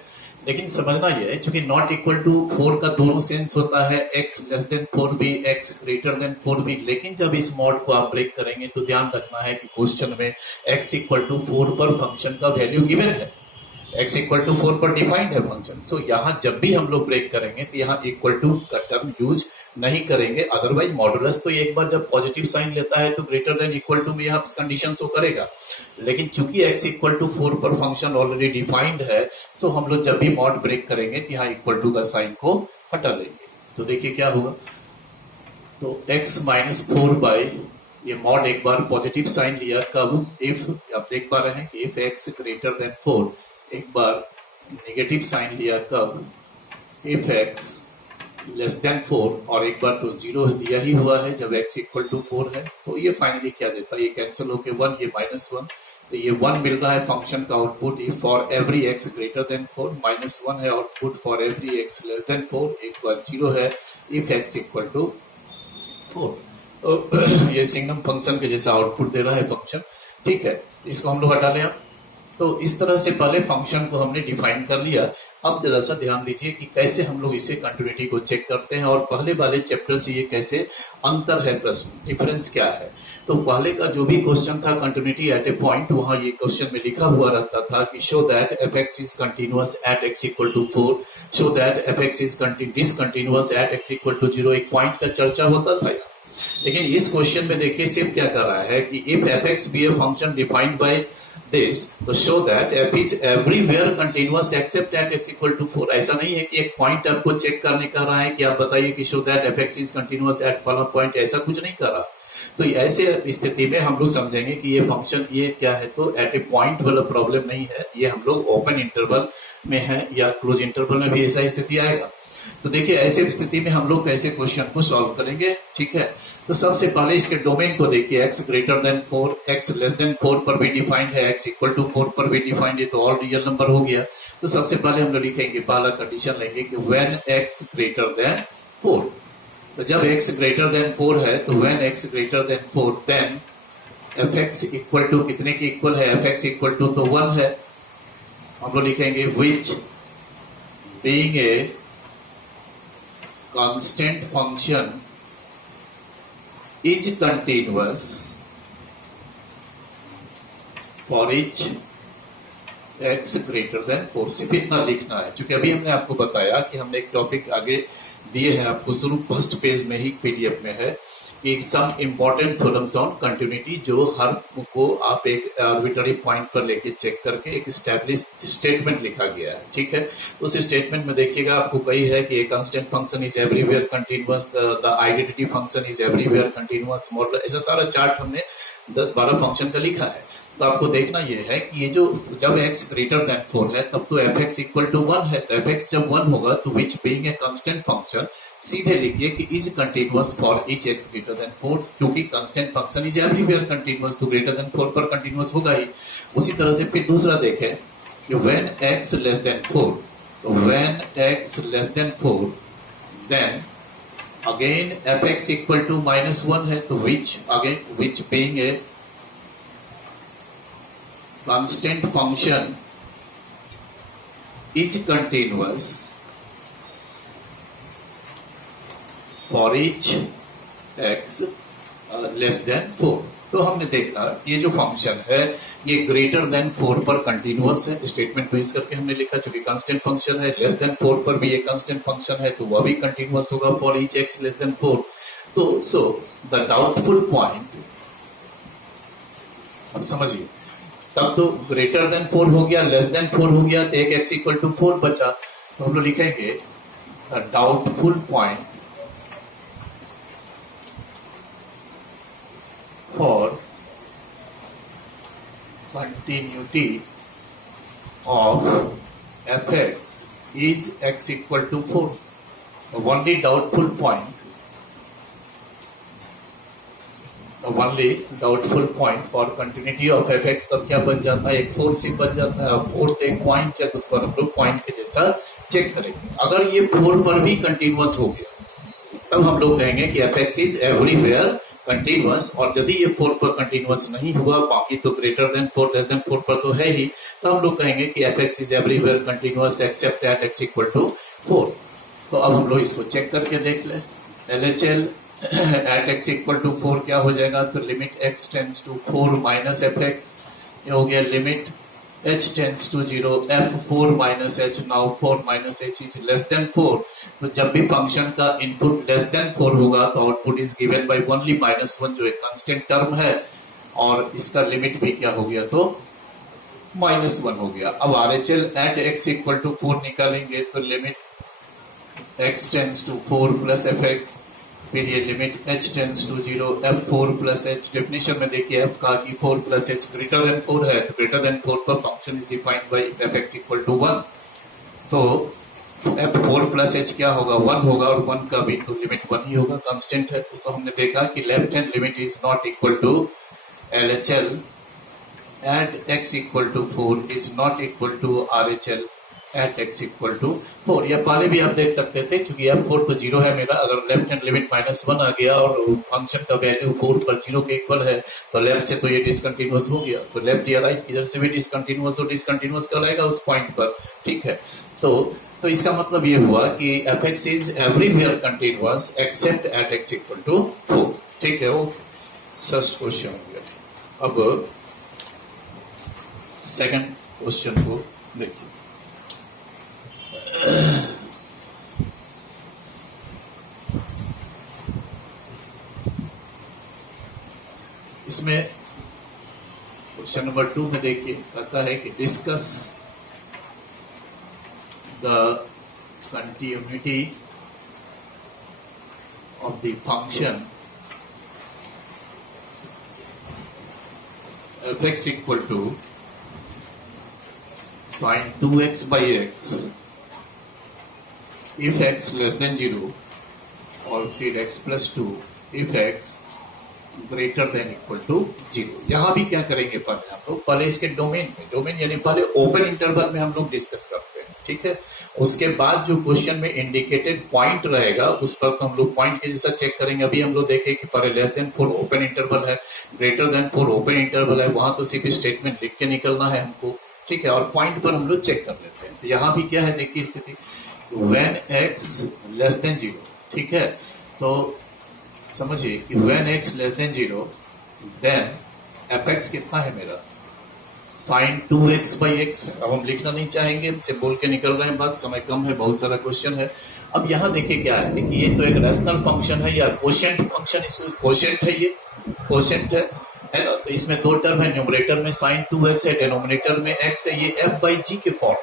लेकिन समझना ये है चूंकि नॉट इक्वल टू 4 का दोनों सेंस होता है, x लेस देन 4 भी, x ग्रेटर देन 4 भी, लेकिन जब इस मॉड को आप ब्रेक करेंगे तो ध्यान रखना है कि क्वेश्चन में x इक्वल टू 4 पर फंक्शन का वैल्यू गिवन है, x इक्वल टू 4 पर डिफाइंड है फंक्शन। सो यहाँ जब भी हम लोग ब्रेक करेंगे तो यहाँ इक्वल टू का टर्म यूज नहीं करेंगे, अदरवाइज मॉडुलस तो एक बार जब पॉजिटिव साइन लेता है तो ग्रेटर देन इक्वल टू में यहाँ कंडीशन शो करेगा। लेकिन चूंकि x इक्वल टू 4 पर फंक्शन ऑलरेडी डिफाइंड है, सो हम लोग जब भी मॉड ब्रेक करेंगे तो यहाँ इक्वल टू का साइन को हटा लेंगे। तो देखिए क्या होगा, तो x माइनस 4 बाई, ये मॉड एक बार पॉजिटिव साइन लिया कब, इफ, आप देख पा रहे हैं कि इफ x ग्रेटर देन 4, एक बार नेगेटिव साइन लिया कब, इफ x लेस देन 4, और एक बार तो 0 दिया ही हुआ है जब x इक्वल टू 4 है। तो ये फाइनली क्या देता है, ये कैंसिल होके 1, ये -1, तो ये 1 मिल रहा है फंक्शन का output. If for every x greater than 4, -1 है output, for every x less than 4 एक बार 0 है, इफ x इक्वल टू 4। तो ये सिंगम फंक्शन के जैसा आउटपुट दे रहा है फंक्शन। ठीक है, इसको हम लोग हटा लें। तो इस तरह से पहले फंक्शन को हमने डिफाइन कर लिया। अब जरा सा ध्यान दीजिए कि कैसे हम लोग इसे कंटिन्यूटी को चेक करते हैं और पहले वाले चैप्टर से ये कैसे अंतर है, प्रश्न डिफरेंस क्या है। तो पहले का जो भी क्वेश्चन था कंटिन्यूटी एट ए पॉइंट, वहां ये क्वेश्चन में लिखा हुआ रहता था कि show that fx is continuous at x equal to 4, show that fx is discontinuous at x equal to 0, एक पॉइंट का चर्चा होता था। लेकिन इस क्वेश्चन में देखिए सिर्फ क्या कर रहा है कि if f x be a function defined by this तो show that f is everywhere continuous except at x equal to 4। ऐसा नहीं है कि एक पॉइंट आपको चेक करने का रहा है कि आप बताइए कि show that f x is continuous eight फला पॉइंट, ऐसा कुछ नहीं कर रहा। तो ऐसे स्थिति में हम लोग समझेंगे कि ये फंक्शन ये क्या है, तो एट ए पॉइंट वाला प्रॉब्लम नहीं है, ये हम लोग ओपन इंटरवल में है या क्लोज इंटरवल में भी ऐसा स्थिति आएगा। तो देखिए ऐसे स्थिति में हम लोग कैसे क्वेश्चन को सॉल्व करेंगे, ठीक है। तो सबसे पहले इसके डोमेन को देखिए, x greater than 4, x less than 4 पर भी डिफाइंड है, x इक्वल टू 4 पर भी डिफाइंड है, तो ऑल रियल नंबर हो गया। तो सबसे पहले हम लोग लिखेंगे, पहला कंडीशन लेंगे कि व्हेन x ग्रेटर देन 4। तो जब x ग्रेटर देन 4 है तो when x greater than 4 then fx equal to कितने के इक्वल है, fx इक्वल टू तो 1 है। हम लोग लिखेंगे which being a constant function is continuous for each x greater than 4। सिर्फ इतना लिखना है, क्योंकि अभी हमने आपको बताया कि हमने एक टॉपिक आगे दिए हैं आपको, शुरू फर्स्ट पेज में ही पीडीएफ में है कि some important theorems on continuity, जो हर को आप एक आर्बिट्ररी पॉइंट पर लेके चेक करके एक स्टैब्लिश स्टेटमेंट लिखा गया है, ठीक है। उस स्टेटमेंट में देखिएगा आपको कही है कि एक constant function is everywhere continuous, the identity function is everywhere continuous, model, ऐसा सारा चार्ट हमने 10-12 फंक्शन का लिखा है। तो आपको देखना यह है कि ये जो जब x ग्रेटर देन 4 है तब तो fx इक्वल टू 1 है, तो fx जब 1 होगा तो विच बीइंग ए कांस्टेंट फंक्शन, सीधे लिखिए कि is continuous for each x greater than 4, क्योंकि constant function is everywhere continuous, तो ग्रेटर देन 4 पर कंटिन्यूअस होगा ही। उसी तरह से फिर दूसरा देखें कि व्हेन x लेस देन 4, तो when x less than 4 then again fx equal to -1 है, तो which again which being a constant function is continuous for each x less than 4। तो हमने देखा ये जो फंक्शन है ये ग्रेटर देन 4 पर कंटिन्यूअस है, स्टेटमेंट को यूज करके हमने लिखा, चूंकि कांस्टेंट फंक्शन है, लेस देन 4 पर भी ये कांस्टेंट फंक्शन है तो वह भी कंटिन्यूअस होगा for each x less than 4। तो सो द डाउटफुल पॉइंट, अब समझिए, तब तो ग्रेटर देन 4 हो गया, लेस देन 4 हो गया, तो एक x इक्वल टू 4 बचा। तो हम लोग लिखेंगे doubtful point for continuity of fx is x equal to 4। Only doubtful point, only doubtful point for continuity of fx, तब क्या बन जाता है, एक फोर्थ सिंह बन जाता है, फोर्थ एक पॉइंट है, तो उस पर हम लोग पॉइंट के जैसा चेक करेंगे। अगर ये 4 पर भी कंटिन्यूअस हो गया तब हम लोग कहेंगे कि fx इज एवरीवेयर कंटिन्यूअस, और यदि ये 4 पर कंटिन्यूअस नहीं हुआ, बाकी तो ग्रेटर देन 4 लेस देन 4 पर तो है ही, तो हम लोग कहेंगे कि fx is everywhere continuous except at x equal to 4। तो अब हम लोग इसको चेक करके देख लें, LHL at x equal to 4 क्या हो जाएगा, तो limit x tends to 4 minus fx, ये हो गया limit h tends to 0 f4 minus h, now 4 minus h is less than 4। तो जब भी फंक्शन का इनपुट लेस देन 4 होगा तो output is given by only -1, जो एक कांस्टेंट टर्म है, और इसका लिमिट भी क्या हो गया, तो -1 हो गया। अब RHL at x equal to 4 निकालेंगे तो limit x tends to 4 plus fx, फिर ये limit h tends to 0 f4 plus h। Definition में देखिए f का कि 4 प्लस h ग्रेटर देन 4 है, तो ग्रेटर देन 4 पर function is defined by fx equal to 1, तो f4 प्लस h क्या होगा, 1 होगा, और 1 का भी तो लिमिट 1 ही होगा, कांस्टेंट है। तो हमने देखा कि left hand limit is not equal to LHL at x equal to 4 is not equal to RHL at x equal to 4। या पहले भी आप देख सकते थे, क्योंकि f4 तो 0 है मेरा, अगर लेफ्ट हैंड लिमिट -1 आ गया और फंक्शन का वैल्यू 4 पर 0 के इक्वल है तो लेफ्ट से तो ये डिसकंटिन्यूअस हो गया, तो लेफ्ट या राइट इधर से भी डिसकंटिन्यूअस और डिसकंटिन्यूअस कहलाएगा उस पॉइंट पर, ठीक है। तो इसका मतलब ये हुआ कि fx is everywhere continuous except at x equal to 4, ठीक है। वो फर्स्ट क्वेश्चन हो गया। अब सेकंड क्वेश्चन को देखिए, इसमें क्वेश्चन नंबर 2 में देखिए कहता है कि discuss the continuity of the function f(x) equal to sin 2x by x if x less than 0 और फिर x plus 2 if x greater than equal to 0। यहां भी क्या करेंगे पहले हम लोग, पहले इसके डोमेन यानी पहले ओपन इंटरवल में हम लोग डिस्कस करते हैं, ठीक है। उसके बाद जो क्वेश्चन में इंडिकेटेड पॉइंट रहेगा उस पर तो हम लोग पॉइंट के जैसा चेक करेंगे। अभी हम लोग देखें कि पहले लेस देन 4 ओपन इंटरवल है, ग्रेटर देन 4 ओपन इंटरवल है, वहां तो सिर्फ स्टेटमेंट लिख के निकलना है हमको, ठीक है, और पॉइंट पर हम लोग चेक कर लेते हैं। तो यहाँ भी क्या है देखिए स्थिति, व्हेन x लेस देन 0, ठीक है। तो समझिए कि when x less than 0 then f(x) कितना है मेरा, sin 2x by x है। अब हम लिखना नहीं चाहेंगे, से बोल के निकल रहे हैं बात, समय कम है, बहुत सारा क्वेश्चन है। अब यहाँ देखिए क्या है कि ये तो एक रैशनल फंक्शन है या कोशेंट फंक्शन, इसको कोशेंट है, ये कोशेंट है ना। तो इसमें दो टर्म है, न्यूमरेटर में sin 2x है, डिनोमिनेटर में x है, ये f by g के फॉर्म।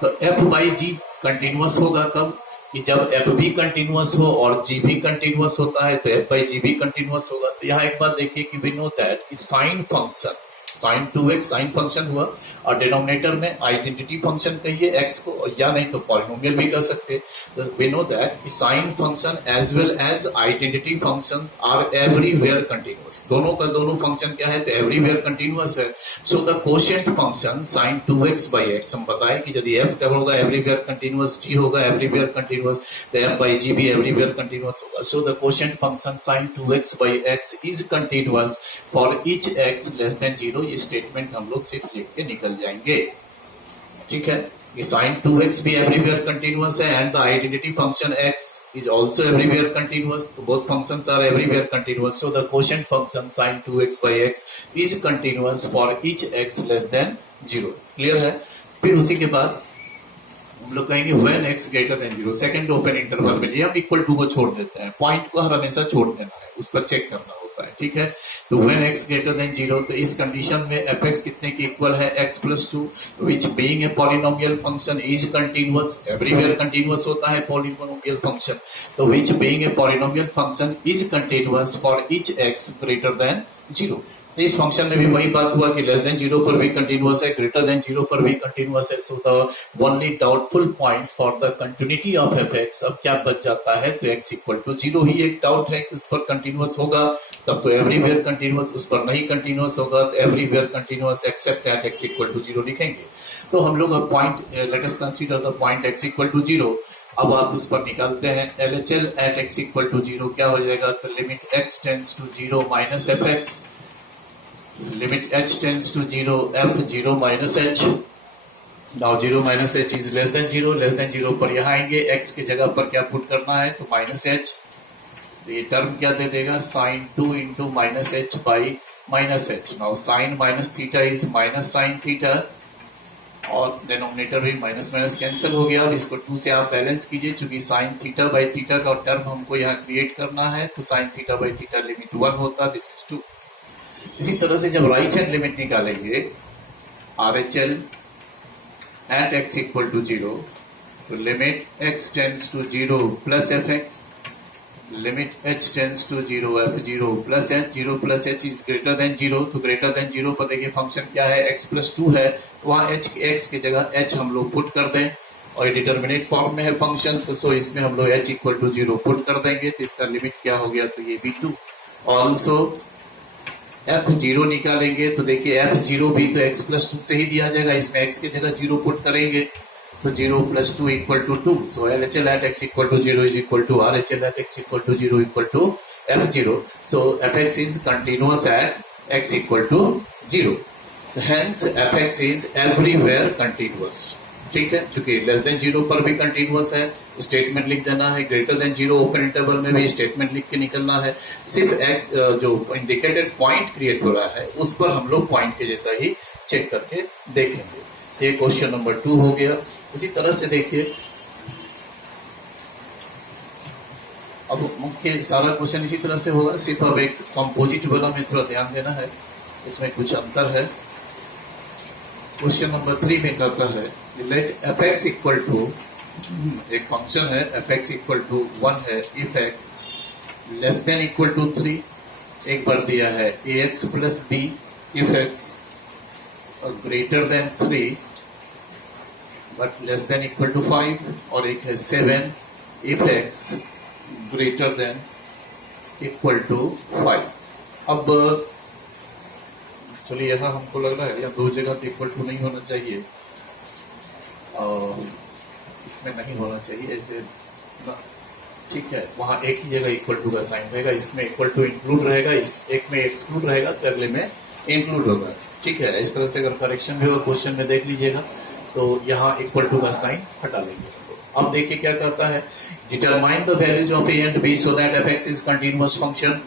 तो f by g कंटिन्यूअस होगा कब, कि जब f भी कंटिन्यूअस हो और g भी कंटिन्यूअस होता है तो f by g भी कंटिन्यूअस होगा। तो यहाँ एक बात देखिए कि वी नो दैट कि sine function sin 2x sine function हुआ और डिनोमिनेटर में आइडेंटिटी फंक्शन कहिए x को, या नहीं तो पॉलिनोमियल भी कर सकते। तो वी नो दैट कि sine function as well as identity function are everywhere continuous. दोनों का दोनों फंक्शन क्या है, तो एवरीवेयर कंटिन्यूअस है। So the quotient function sin 2x by x, हम बताएं कि यदि f क्या होगा एवरीवेयर कंटिन्यूअस, g होगा एवरीवेयर कंटिन्यूअस, तो f by g भी एवरीवेयर कंटिन्यूअस होगा। So the quotient function sin 2x by x is continuous for each x less than 0। ये स्टेटमेंट हम लोग सिर्फ लिख के निकल जाएंगे, ठीक है। ये sin 2x भी एवरीवेयर कंटिन्यूअस है and the identity function x is also everywhere continuous, so both functions are everywhere continuous, so the quotient function sin 2x by x is continuous for each x less than 0। Clear है। फिर उसी के बाद हम लोग कहेंगे when x greater than 0, second open interval में लिए हम इक्वल टू को छोड़ देते हैं, पॉइंट को हर हमेशा छोड़ देना है, उस पर चेक करना होता है, ठीक है। तो when x greater than 0, तो इस कंडीशन में f(x) कितने के इक्वल है, x plus 2, which being a polynomial function is continuous, everywhere continuous होता है polynomial function, तो which being a polynomial function is continuous for each x greater than 0। तो इस फंक्शन में भी वही बात हुआ कि लेस देन 0 पर भी कंटिन्यूअस है, ग्रेटर देन 0 पर भी कंटिन्यूअस है। So the only doubtful point for the continuity of f(x) अब क्या बच जाता है, तो x इक्वल टू 0 ही एक डाउट है कि उस पर कंटिन्यूअस होगा तब तो एवरीवेयर कंटिन्यूअस, उस पर नहीं कंटिन्यूअस होगा तो everywhere continuous except at x equal to 0 लिखेंगे। तो हम लोग अब point let us consider the point x equal to 0। अब आप उस पर निकालते हैं LHL at x equal to 0 क्या हो जाएगा, तो limit x tends to 0 minus f(x), limit h tends to 0 f(0 minus h). Now 0 minus h is less than 0, less than 0 पर यहाँ आएंगे, x के जगह पर क्या पुट करना है, तो माइनस h। तो ये टर्म क्या दे देगा, sin 2 into minus h by minus h। Now sin minus theta is minus sin theta और डिनोमिनेटर भी माइनस माइनस कैंसिल हो गया। अब इसको 2 से आप बैलेंस कीजिए, चूंकि sin थीटा बाई थीटा का टर्म हमको यहाँ क्रिएट करना है, तो sin theta by theta limit 1 होता, दिस इज 2। इसी तरह से जब राइट हैंड लिमिट निकालेंगे RHL at x equal to 0, तो limit x tends to 0 plus f(x), limit h tends to 0 f(0 plus h), 0 plus h is greater than 0, तो ग्रेटर देन 0 पर देखिए फंक्शन क्या है, x प्लस 2 है, तो वहाँ x की जगह h हम लोग पुट कर दें और डिटर्मिनेट फॉर्म में है फंक्शन, तो सो इसमें हम लोग h इक्वल टू 0 पुट कर देंगे, तो इसका लिमिट क्या हो गया, तो ये भी 2। ऑल्सो f(0) निकालेंगे तो देखिए f(0) भी तो x प्लस 2 से ही दिया जाएगा, इसमें x की जगह 0 पुट करेंगे तो 0 plus 2 equal to 2। So LHL at x equal to 0 is equal to RHL at x equal to 0 equal to f(0). So f(x) is continuous at x equal to 0, hence f(x) is everywhere continuous, ठीक है। चूंकि लेस देन 0 पर भी कंटिन्यूअस है, स्टेटमेंट लिख देना है, ग्रेटर देन 0 ओपन इंटरवल में भी स्टेटमेंट लिख के निकलना है। सिर्फ एक जो इंडिकेटेड पॉइंट क्रिएट हो रहा है उस पर हम लोग पॉइंट के जैसा ही चेक करके देखेंगे। ये क्वेश्चन नंबर 2 हो गया। इसी तरह से देखिए अब मुख्य सारा क्वेश्चन इसी तरह से होगा, सिर्फ अब एक कंपोजिट वाला में थोड़ा ध्यान देना है, इसमें कुछ अंतर है। क्वेश्चन नंबर 3 में कहता है let f x equal to, एक फंक्शन है एफ एक्स इक्वल टू 1 है if x less than equal to 3, एक बार दिया है a x plus b if x greater than 3 but less than equal to 5, और एक है 7 if x greater than equal to 5। अब चलिए यहाँ हमको लग रहा है या दो जगह तो इक्वल टू नहीं होना चाहिए, इसमें नहीं होना चाहिए ऐसे ना, ठीक है, वहाँ एक ही जगह इक्वल टू का साइन रहेगा, इसमें इक्वल टू इंक्लूड रहेगा, इस एक में एक्सक्लूड रहेगा तो अगले में इंक्लूड होगा, ठीक है। इस तरह से अगर करेक्शन भी होगा क्वेश्चन में देख लीजिएगा, तो यहाँ इक्वल टू का साइन हटा लेंगे। अब देखिए क्या कहता है, determine the values of a and b so that f x is continuous function.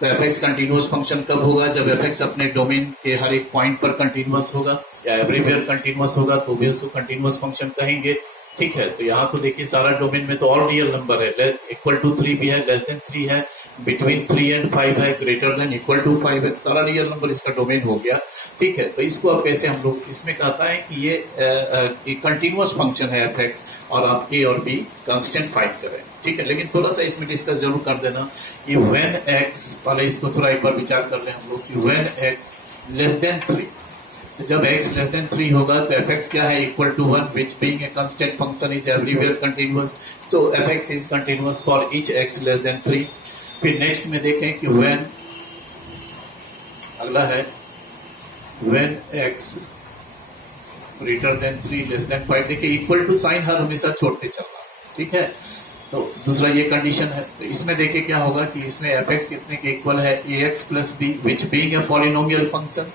तो एफ एक्स कंटिन्यूअस फंक्शन कब होगा, जब एफ एक्स अपने डोमेन के हर एक पॉइंट पर कंटिन्यूअस होगा या एवरीवेयर कंटिन्यूअस होगा तो भी उसको कंटिन्यूअस फंक्शन कहेंगे, ठीक है। तो यहाँ तो देखिए सारा डोमेन में तो ऑल रियल नंबर है, इक्वल टू 3 भी है, लेस देन 3 है, बिटवीन 3 एंड 5 है, ग्रेटर देन इक्वल टू 5 है, सारा रियल नंबर इसका डोमेन हो गया, ठीक है। तो इसको अब कैसे हम लोग, इसमें कहता है कि ये कंटिन्यूअस फंक्शन है एफ एक्स, और आप ए और बी कांस्टेंट फाइंड करें, ठीक है। लेकिन थोड़ा सा इसमें डिस्कस जरूर कर देना कि व्हेन एक्स, पहले इसको थोड़ा एक बार विचार कर लें हम लोग कि व्हेन एक्स लेस देन 3, तो जब x लेस देन 3 होगा तो fx क्या है, equal to 1 which being a constant function is everywhere continuous, so fx is continuous for each x less than 3। फिर नेक्स्ट में देखें कि व्हेन, अगला है when x greater than 3 less than 5, देखिए इक्वल टू साइन हर हमेशा छोड़ते चल रहा है, ठीक है। तो दूसरा ये कंडीशन है, तो इसमें देखिए क्या होगा कि इसमें fx कितने के इक्वल है, ax plus b which being a polynomial function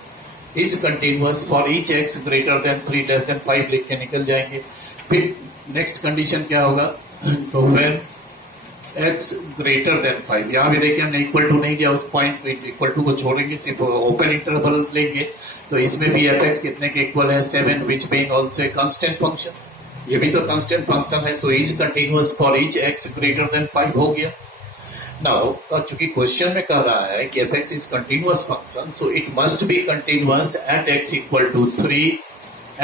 is continuous for each x greater than 3 less than 5 लिख के निकल जाएंगे। फिर नेक्स्ट कंडीशन क्या होगा, तो व्हेन एक्स ग्रेटर देन 5, यहाँ भी देखिए हमने इक्वल टू नहीं दिया, उस पॉइंट पे इक्वल टू को छोड़ेंगे, सिर्फ ओपन इंटरवल लेंगे, तो इसमें भी एफ एक्स कितने के इक्वल है, 7 which being also a constant function, ये भी तो कांस्टेंट फंक्शन है, so is continuous for each x greater than 5 हो गया। नाउ चूंकि क्वेश्चन में कह रहा है कि fx is continuous function, so it must be continuous at x equal to 3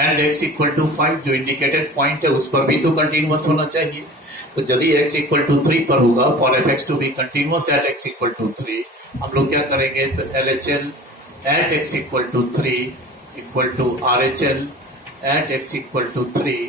and x equal to 5, जो इंडिकेटेड पॉइंट है उस पर भी तो कंटिन्यूअस होना चाहिए। तो यदि x equal to 3 पर होगा, for fx to be continuous at x equal to 3, हम लोग क्या करेंगे, तो LHL at x equal to 3 equal to RHL at x equal to 3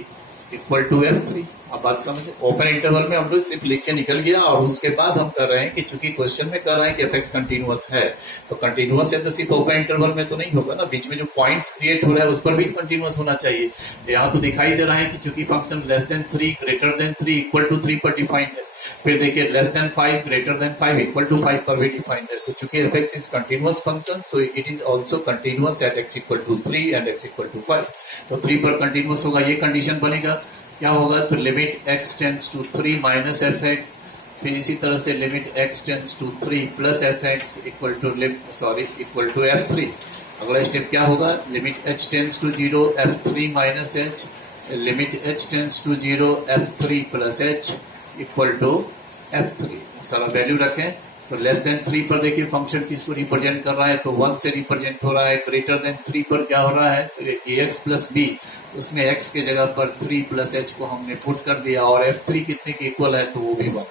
equal to F3। अब बात समझे, ओपन इंटरवल में हम लोग सिर्फ लिख के निकल गया, और उसके बाद हम कर रहे हैं कि चूंकि क्वेश्चन में कर रहे हैं कि एफ एक्स कंटिन्यूअस है, तो कंटिन्यूअस है तो सिर्फ ओपन इंटरवल में तो नहीं होगा ना, बीच में जो पॉइंट्स क्रिएट हो रहा है उस पर भी कंटिन्यूअस होना चाहिए। तो यहाँ तो दिखाई दे रहा है कि चूंकि function less than 3 greater than 3 equal to 3 पर डिफाइंड है, फिर देखिए less than 5 greater than 5 equal to 5 पर भी डिफाइंड है, तो चूंकि f x is continuous function, so it is also continuous at x equal to 3 and x equal to 5, तो 3 पर कंटिन्यूअस होगा, ये कंडीशन बनेगा। क्या होगा, तो limit x tends to 3 minus f x, फिर इसी तरह से limit x tends to 3 plus f x equal to equal to F3। अगला स्टेप क्या होगा, limit h tends to 0 F3 minus h, limit h tends to 0 F3 plus h equal to F3, सारा वैल्यू रखें। तो लेस देन 3 पर देखिए फंक्शन किसको रिप्रेजेंट कर रहा है, तो 1 से रिप्रेजेंट हो रहा है। ग्रेटर देन 3 पर क्या हो रहा है, तो ax प्लस b, उसमें x के जगह पर 3 प्लस h को हमने पुट कर दिया, और F3 कितने के इक्वल है, तो वो भी 1,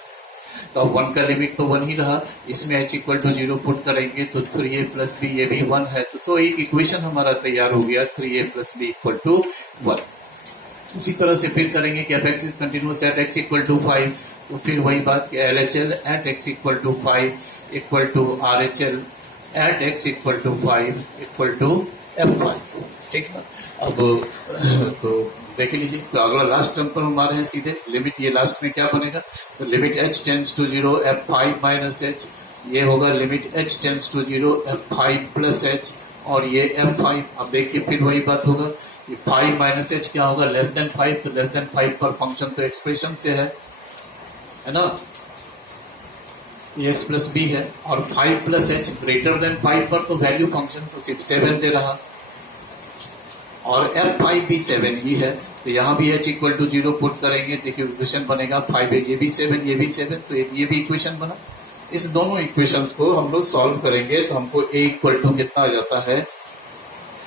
तो अब 1 का लिमिट तो 1 ही रहा, इसमें h इक्वल टू 0 पुट करेंगे तो 3a प्लस b, ये भी 1 है, तो सो एक इक्वेशन हमारा तैयार हो गया 3a plus b equal to 1। इसी तरह से फिर करेंगे कि f(x) is continuous at x equal to 5, तो फिर वही बात कि LHL at x equal to 5 equal to RHL at x equal to 5 equal to F5, ठीक है। अब तो देख लीजिए, तो अगला लास्ट टर्म पर हम आ रहे हैं सीधे, लिमिट ये लास्ट में क्या बनेगा, तो limit h tends to 0 F5 minus h, ये होगा limit h tends to 0 F5 plus h, और ये F5। अब देखिए फिर वही बात होगा कि 5 माइनस h क्या होगा, लेस देन 5, तो लेस देन 5 पर फंक्शन तो एक्सप्रेशन से है ना, ये x प्लस b है, और 5 प्लस h ग्रेटर देन 5 पर तो वैल्यू फंक्शन तो सिर्फ 7 दे रहा, और F5 भी 7 ही है, तो यहाँ भी h इक्वल टू 0 पुट करेंगे, देखिए इक्वेशन बनेगा 5 ये भी 7 ये भी 7, तो ये भी इक्वेशन बना। इस दोनों इक्वेशंस को हम लोग सॉल्व करेंगे तो हमको a इक्वल टू कितना आ जाता है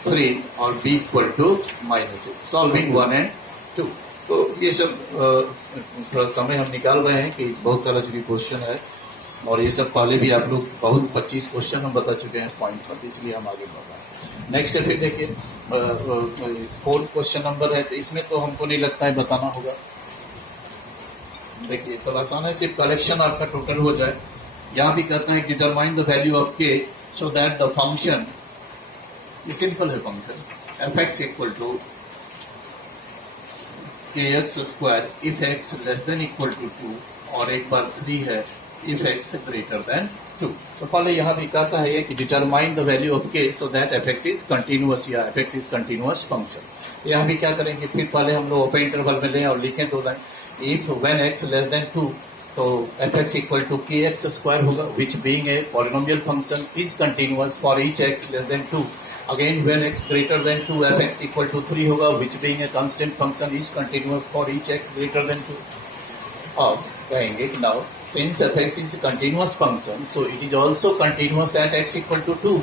3 और b equal to -8, solving 1 and 2। तो ये सब थोड़ा समय हम निकाल रहे हैं कि बहुत सारा जो क्वेश्चन है, और ये सब पहले भी आप लोग बहुत 25 क्वेश्चन हम बता चुके हैं पॉइंट पर, इसलिए हम आगे बढ़ रहे हैं। नेक्स्ट है फिर देखिए 4th क्वेश्चन नंबर है, तो इसमें तो हमको नहीं लगता है बताना होगा। देखिए सब आसान है, सिर्फ कलेक्शन आपका टोटल हो जाए। यहाँ भी कहता है determine the value of k so that the function, ये सिंपल है function F x equal to k x square if x less than equal to 2, और एक बार 3 है इफ एक्स ग्रेटर देन 2। तो पहले यहाँ भी कहता है कि determine the value of k so that f x is continuous, या f x is continuous function. यहाँ भी क्या करेंगे, फिर पहले हम लोग ओपन इंटरवल में लें और लिखें 2 line, if when x less than 2 तो f x equal to k x square होगा, which being a polynomial function is continuous for each x less than 2। Again when x greater than 2 f x equal to 3 होगा, which being a constant function is continuous for each x greater than 2। अब कहेंगे कि now since f x is continuous function so it is also continuous at x equal to 2,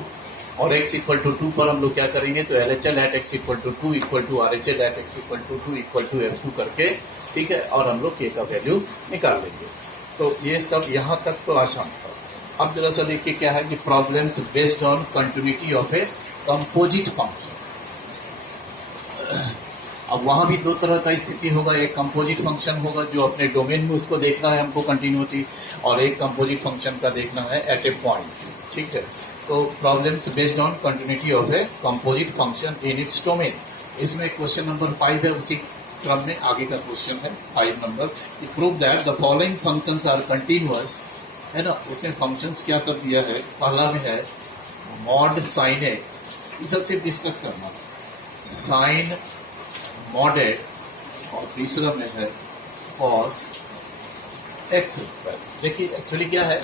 और x इक्वल टू 2 पर हम लोग क्या करेंगे, तो LHL at x equal to 2 equal to RHL at x equal to 2 equal to F2 करके, ठीक है, और हम लोग k का वैल्यू निकाल लेंगे। तो ये सब यहाँ तक तो आसान था। अब जरा सा देखिए क्या है कि problems based on continuity of A composite function. अब वहाँ भी 2 तरह का स्थिति होगा, एक कंपोजिट फंक्शन होगा जो अपने डोमेन में उसको देखना है हमको कंटिन्यूटी, और एक कंपोजिट फंक्शन का देखना है एट ए पॉइंट, ठीक है। तो problems based on continuity of A composite function in its domain. इसमें क्वेश्चन नंबर 5 है, उसी क्रम में आगे का क्वेश्चन है 5 number, prove that the following functions are continuous, है ना। इसमें फंक्शंस क्या सब दिया है, पहला में है मॉड साइन एक्स, ये सब सिर्फ डिस्कस करना है, साइन मॉड एक्स, और तीसरा में है कॉस एक्स स्क्वायर। देखिए एक्चुअली क्या है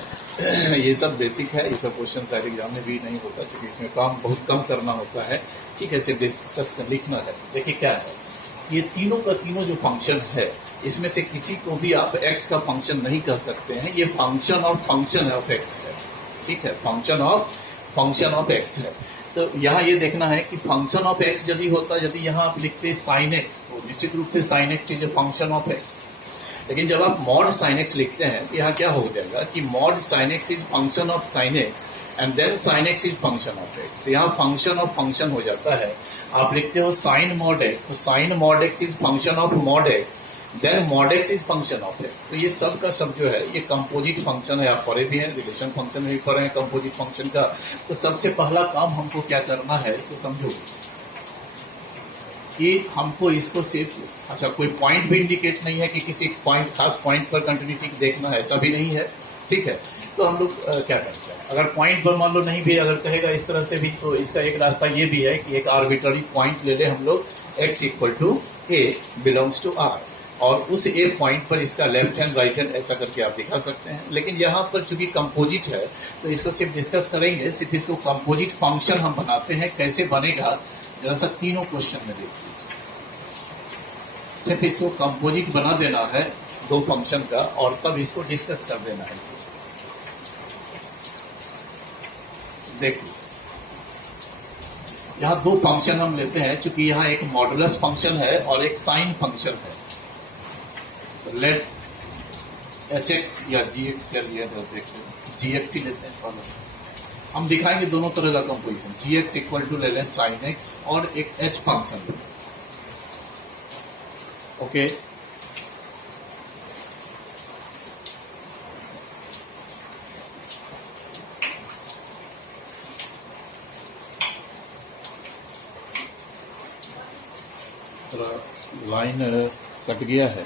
ये सब बेसिक है, ये सब क्वेश्चन शायद एग्जाम में भी नहीं होता क्योंकि इसमें काम बहुत कम करना होता है, ठीक है, सिर्फ डिस्कस कर लिखना है। देखिए क्या है, ये तीनों का तीनों जो फंक्शन है इसमें से किसी को भी आप x का फंक्शन नहीं कह सकते हैं, ये फंक्शन ऑफ x है, ठीक है, फंक्शन ऑफ x है। तो यहाँ ये देखना है कि फंक्शन ऑफ x यदि होता, यदि यहाँ आप लिखते साइन x तो निश्चित रूप से sine x is a function of x, लेकिन जब आप मॉड साइन x लिखते हैं तो यहाँ क्या हो जाएगा कि mod sine x is function of sine x and then sine x is function of x, तो यहाँ फंक्शन ऑफ फंक्शन हो जाता है। आप लिखते हो साइन मॉड x, तो sine mod x is function of mod x, then mod x is function of x। तो ये सब का सब जो है ये कंपोजिट फंक्शन है, आप पढ़े भी हैं, रिलेशन फंक्शन में भी पढ़े हैं कंपोजिट फंक्शन का। तो सबसे पहला काम हमको क्या करना है इसको समझो कि हमको इसको सिर्फ, अच्छा कोई पॉइंट भी इंडिकेट नहीं है कि किसी पॉइंट खास पॉइंट पर कंटिन्यूटी देखना है, ऐसा भी नहीं है, ठीक है। तो हम लोग क्या करते हैं, अगर पॉइंट पर मान लो नहीं भी अगर कहेगा इस तरह से भी, तो इसका एक रास्ता ये भी है कि एक आर्बिट्ररी पॉइंट ले ले हम लोग, x equal to a belongs to r, और उस ए पॉइंट पर इसका लेफ्ट हैंड राइट हैंड ऐसा करके आप दिखा सकते हैं। लेकिन यहाँ पर चूंकि कंपोजिट है तो इसको सिर्फ डिस्कस करेंगे, सिर्फ इसको कंपोजिट फंक्शन हम बनाते हैं, कैसे बनेगा जरा सा तीनों क्वेश्चन में देखिए। सिर्फ इसको कंपोजिट बना देना है 2 फंक्शन का, और तब इसको डिस्कस कर देना है। देखिए यहाँ 2 फंक्शन हम लेते हैं, चूंकि यहाँ एक मॉडुलस फंक्शन है और एक साइन फंक्शन है। लेट hx या gx कर लिया तो देखते gx ही लेते हैं पहले, हम दिखाएंगे दोनों तरह का कंपोजिशन। gx इक्वल टू ले लें साइन x और एक h फंक्शन लेते हैं, ओके। लाइन कट गया है,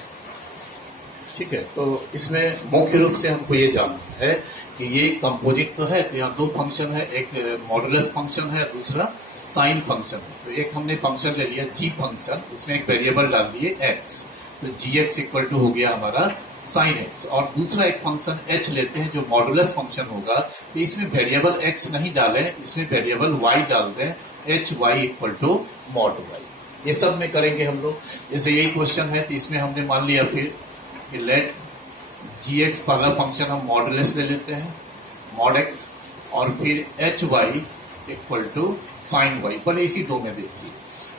ठीक है। तो इसमें मुख्य रूप से हमको ये जानना है कि ये कंपोजिट तो है, तो यहाँ 2 फंक्शन है, एक मॉडुलस फंक्शन है, दूसरा साइन फंक्शन है। तो एक हमने फंक्शन ले लिया g फंक्शन, इसमें एक वेरिएबल डाल दिए x, तो gx इक्वल टू हो गया हमारा साइन x, और दूसरा एक फंक्शन h लेते हैं जो मॉडुलस फंक्शन होगा, तो इसमें वेरिएबल x नहीं डालें, इसमें वेरिएबल y डाल दें, hy equal to mod y। ये सब में करेंगे हम लोग। जैसे यही क्वेश्चन है तो इसमें हमने मान लिया फिर कि लेट जी एक्स पहला फंक्शन हम मॉडुलस ले लेते हैं मॉड एक्स, और फिर h y equal to sine y, पहले इसी दो में देखिए।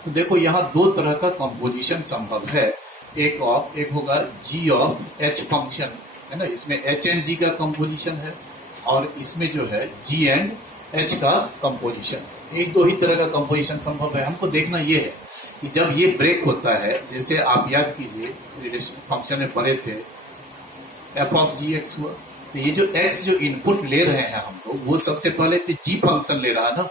तो देखो यहाँ दो तरह का कंपोजिशन संभव है, एक होगा जी ऑफ एच फंक्शन है ना, इसमें एच एंड जी का कंपोजिशन है, और इसमें जो है जी एंड एच का कंपोजिशन। एक दो ही तरह का कंपोजिशन संभव है। हमको देखना ये है कि जब ये ब्रेक होता है, जैसे आप याद कीजिए रिलेशन फंक्शन में पढ़े थे एफ ऑफ जी एक्स हुआ, तो ये जो एक्स जो इनपुट ले रहे हैं हम लोग, वो सबसे पहले तो जी फंक्शन ले रहा है ना,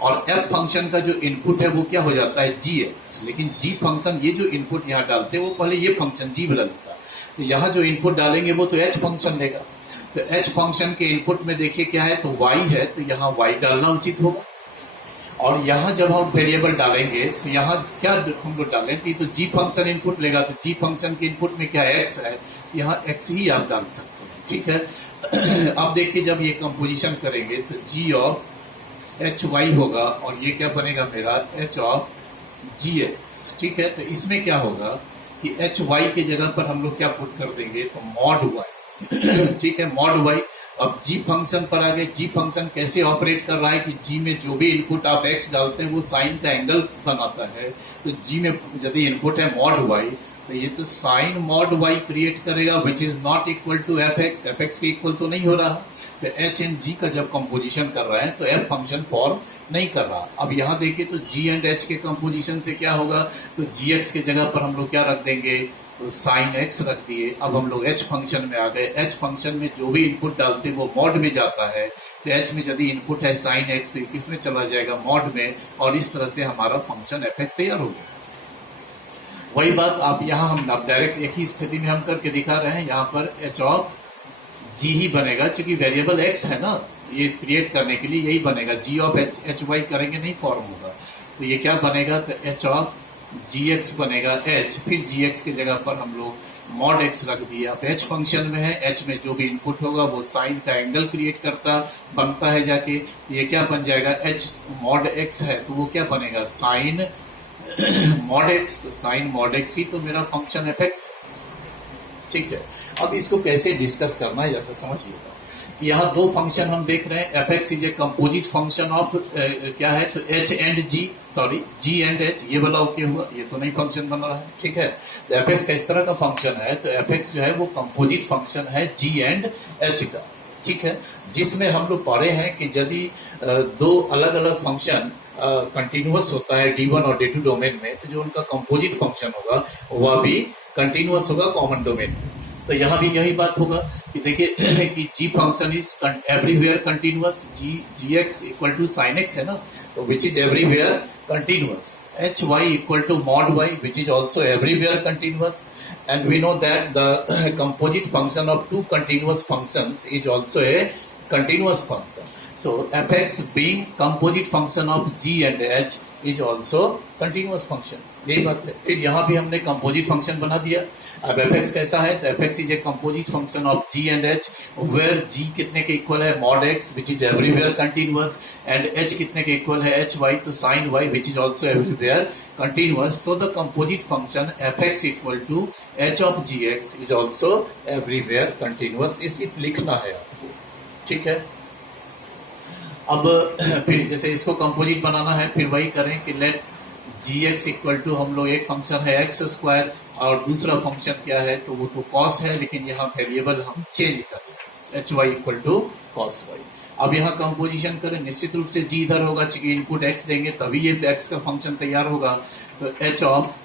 और एफ फंक्शन का जो इनपुट है वो क्या हो जाता है जी एक्स, लेकिन जी फंक्शन ये जो इनपुट यहाँ डालते हैं वो पहले ये फंक्शन जी वाला लेता है, तो यहाँ जो इनपुट डालेंगे वो तो एच फंक्शन लेगा। तो एच फंक्शन के इनपुट में देखिए क्या है, तो वाई है, तो यहाँ वाई डालना उचित होगा। और यहाँ जब हम वेरिएबल डालेंगे तो यहाँ क्या हम लोग डालें, तो जी फंक्शन इनपुट लेगा, तो जी फंक्शन के इनपुट में क्या एक्स है, यहाँ एक्स ही आप डाल सकते हैं, ठीक है। अब देखिए जब ये कंपोजिशन करेंगे तो जी ऑफ एच वाई होगा, और ये क्या बनेगा मेरा एच ऑफ जी एक्स, ठीक है। तो इसमें क्या होगा कि एच वाई के जगह पर हम लोग क्या पुट कर देंगे, तो मॉड वाई, ठीक है, मॉड वाई। अब जी फंक्शन पर आ गए, जी फंक्शन कैसे ऑपरेट कर रहा है कि जी में जो भी इनपुट आप एक्स डालते हैं वो साइन का एंगल बनाता है, तो जी में यदि इनपुट है मॉड वाई, तो ये तो साइन मॉड वाई क्रिएट करेगा, which is not equal to f x के इक्वल तो नहीं हो रहा। तो एच एंड जी का जब कंपोजिशन कर रहा है तो एफ फंक्शन फॉर्म नहीं कर रहा। अब यहाँ देखिए तो जी एंड एच के कंपोजिशन से क्या होगा, तो जी एक्स के जगह पर हम लोग क्या रख देंगे, तो साइन एक्स रख दिए। अब हम लोग एच फंक्शन में आ गए, एच फंक्शन में जो भी इनपुट डालते हैं वो मॉड में जाता है, तो एच में यदि इनपुट है साइन एक्स तो किस में चला जाएगा, मॉड में, और इस तरह से हमारा फंक्शन एफ एक्स तैयार हो गया। वही बात आप यहाँ हम डायरेक्ट एक ही स्थिति में हम करके दिखा रहे हैं, यहाँ पर एच ऑफ जी ही बनेगा, क्योंकि वेरिएबल एक्स है ना, ये क्रिएट करने के लिए यही बनेगा, जी ऑफ एच वाई करेंगे नहीं फॉर्म होगा, तो ये क्या बनेगा, तो एच ऑफ जी एक्स बनेगा एच, फिर जी एक्स की जगह पर हम लोग मॉड एक्स रख दिया। अब एच फंक्शन में है, एच में जो भी इनपुट होगा वो साइन का एंगल क्रिएट बनता है जाके, ये क्या बन जाएगा, एच मॉड एक्स है तो वो क्या बनेगा, साइन मॉड एक्स, तो साइन मॉड एक्स ही तो मेरा फंक्शन एफ एक्स, ठीक है। अब इसको कैसे डिस्कस करना है जैसे समझिएगा, यहाँ दो फंक्शन हम देख रहे हैं, f x is a composite function of क्या है, तो h and g, sorry g and h, ये वाला ओके हुआ, ये तो नहीं फंक्शन बन रहा है, ठीक है। तो एफ एक्स किस तरह का फंक्शन है, तो एफ एक्स जो है वो कंपोजिट फंक्शन है जी एंड एच का, ठीक है, जिसमें हम लोग पढ़े हैं कि यदि दो अलग अलग फंक्शन कंटिन्यूअस होता है D1 और D2 डोमेन में, तो जो उनका कंपोजिट फंक्शन होगा वह भी कंटिन्यूअस होगा कॉमन डोमेन में। तो यहाँ भी यही बात होगा कि देखिए कि g function is everywhere continuous, g x equal to sine x है ना, तो which is everywhere continuous, h y equal to mod y which is also everywhere continuous, and we know that the composite function of two continuous functions is also a continuous function. So fx being composite function of g and h is also continuous function. यही बात है। फिर यहाँ भी हमने composite function बना दिया। अब fx कैसा है, तो fx is a composite function of g and h where g कितने के इक्वल है, mod x which is everywhere continuous, and h कितने के इक्वल है, hy तो sin y which is also everywhere continuous. So the composite function fx equal to h of gx is also everywhere continuous. इसी लिखना है आपको, ठीक है। अब फिर जैसे इसको कंपोजिट बनाना है, फिर वही करें कि लेट gx इक्वल टू, हम लोग एक फंक्शन है एक्स स्क्वायर और दूसरा फंक्शन क्या है, तो वो तो कॉस है, लेकिन यहाँ वेरिएबल हम चेंज कर रहे हैं, h y equal to cos y. अब यहाँ कंपोजिशन करें, निश्चित रूप से जी इधर होगा, क्योंकि इनपुट एक्स देंगे तभी ये एक्स का फंक्शन तैयार होगा, तो एच ऑफ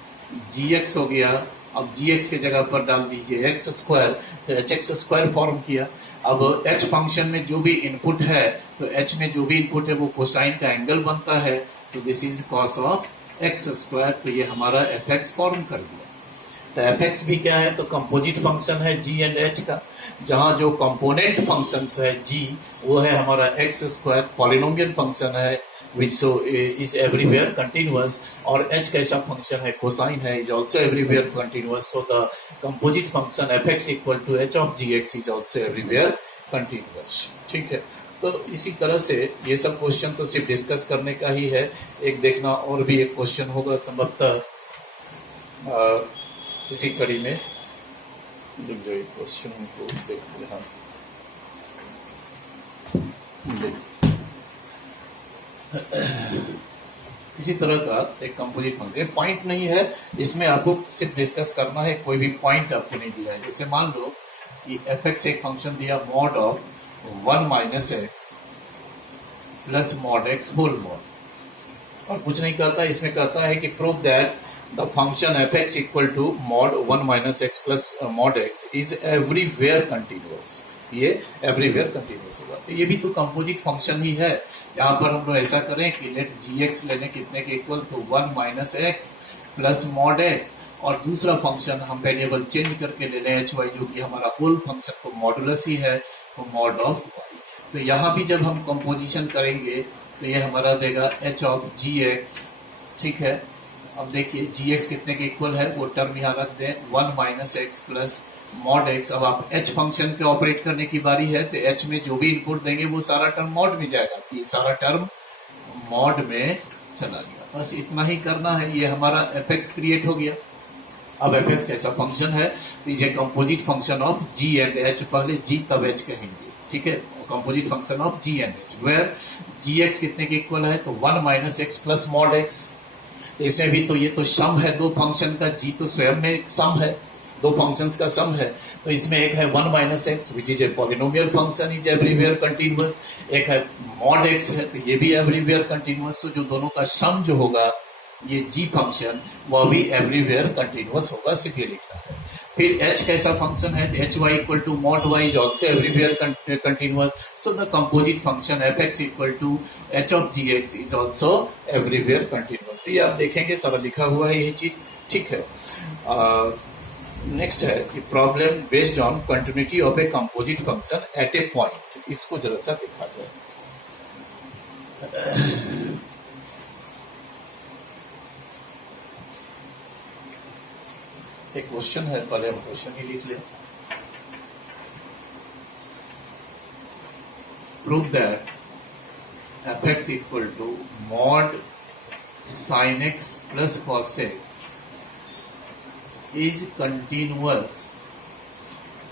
जी एक्स हो गया। अब जी एक्स के जगह पर डाल दीजिए एक्स स्क्वायर, तो एच एक्स स्क्वायर फॉर्म किया। अब एच फंक्शन में जो भी इनपुट है, तो एच में जो भी इनपुट है वो कोसाइन का एंगल बनता है, तो this is cos of x square, तो ये हमारा एफ एक्स फॉर्म कर दिया। तो एफ एक्स भी क्या है, तो कंपोजिट फंक्शन है जी एंड एच का, जहाँ जो कंपोनेंट फंक्शंस है जी वो है हमारा एक्स स्क्वायर, पॉलिनोमियल फंक्शन है which so is everywhere continuous, और h कैसा फंक्शन है, कोसाइन है, is also everywhere continuous. So the composite function fx equal to h of gx is also everywhere continuous, ठीक है। तो इसी तरह से ये सब क्वेश्चन तो सिर्फ डिस्कस करने का ही है। एक देखना और भी एक क्वेश्चन होगा संभवतः इसी कड़ी में, जो क्वेश्चन को देखते हैं इसी तरह का एक कंपोजिट फंक्शन। पॉइंट नहीं है इसमें, आपको सिर्फ डिस्कस करना है, कोई भी पॉइंट आपको नहीं दिया है। जैसे मान लो कि एफ एक्स एक फंक्शन दिया mod of 1 minus x plus mod x whole mod, और कुछ नहीं कहता, इसमें कहता है कि prove that the function F x equal to mod 1 minus x plus mod x is everywhere continuous. ये एवरीवेयर कंटिन्यूअस होगा, तो ये भी तो कंपोजिट फंक्शन ही है। यहाँ पर हम लोग ऐसा करें कि लेट जी एक्स लेने कितने के इक्वल, तो 1 minus x plus mod x, और दूसरा फंक्शन हम वेरिएबल चेंज करके ले लें एच वाई, जो कि हमारा होल फंक्शन तो मॉडुलस ही है, तो मॉड ऑफ वाई। तो यहाँ भी जब हम कंपोजिशन करेंगे तो ये हमारा देगा एच ऑफ जी एक्स। ठीक है, अब देखिए जी एक्स कितने के इक्वल है, वो टर्म यहाँ रख दें 1 minus x plus mod x. अब आप एच फंक्शन पे ऑपरेट करने की बारी है, तो एच में जो भी इनपुट देंगे वो सारा टर्म मॉड में जाएगा, तो ये सारा टर्म मॉड में चला गया। बस इतना ही करना है, ये हमारा एफ एक्स क्रिएट हो गया। अब एफ एक्स कैसा फंक्शन है, तो ये composite function of g and h, पहले जी तब एच कहेंगे। ठीक है, composite function of g and h, where g x कितने के इक्वल है, तो 1 minus x plus mod x. इसमें भी तो ये तो सम है दो फंक्शन का, जी तो स्वयं में सम है, दो फंक्शंस का सम है। तो इसमें एक है 1 minus x which is a polynomial function, is everywhere continuous, एक है मॉड एक्स है, तो ये भी एवरीवेयर कंटिन्यूअस। तो जो दोनों का सम जो होगा ये जी फंक्शन, वह भी एवरीवेयर कंटिन्यूअस होगा, सिर्फ ये लिखना है। फिर h कैसा फंक्शन है, तो h y equal to mod y is also everywhere continuous, so the composite function F x equal to h of g x is also everywhere continuous. तो ये आप देखेंगे सारा लिखा हुआ है ये चीज। ठीक है, नेक्स्ट है कि problem based on continuity of A composite function at a point. इसको जरा सा देखा जाए। एक क्वेश्चन है, पहले हम क्वेश्चन ही लिख लें। Prove that f x equal to mod sine x plus cos x is continuous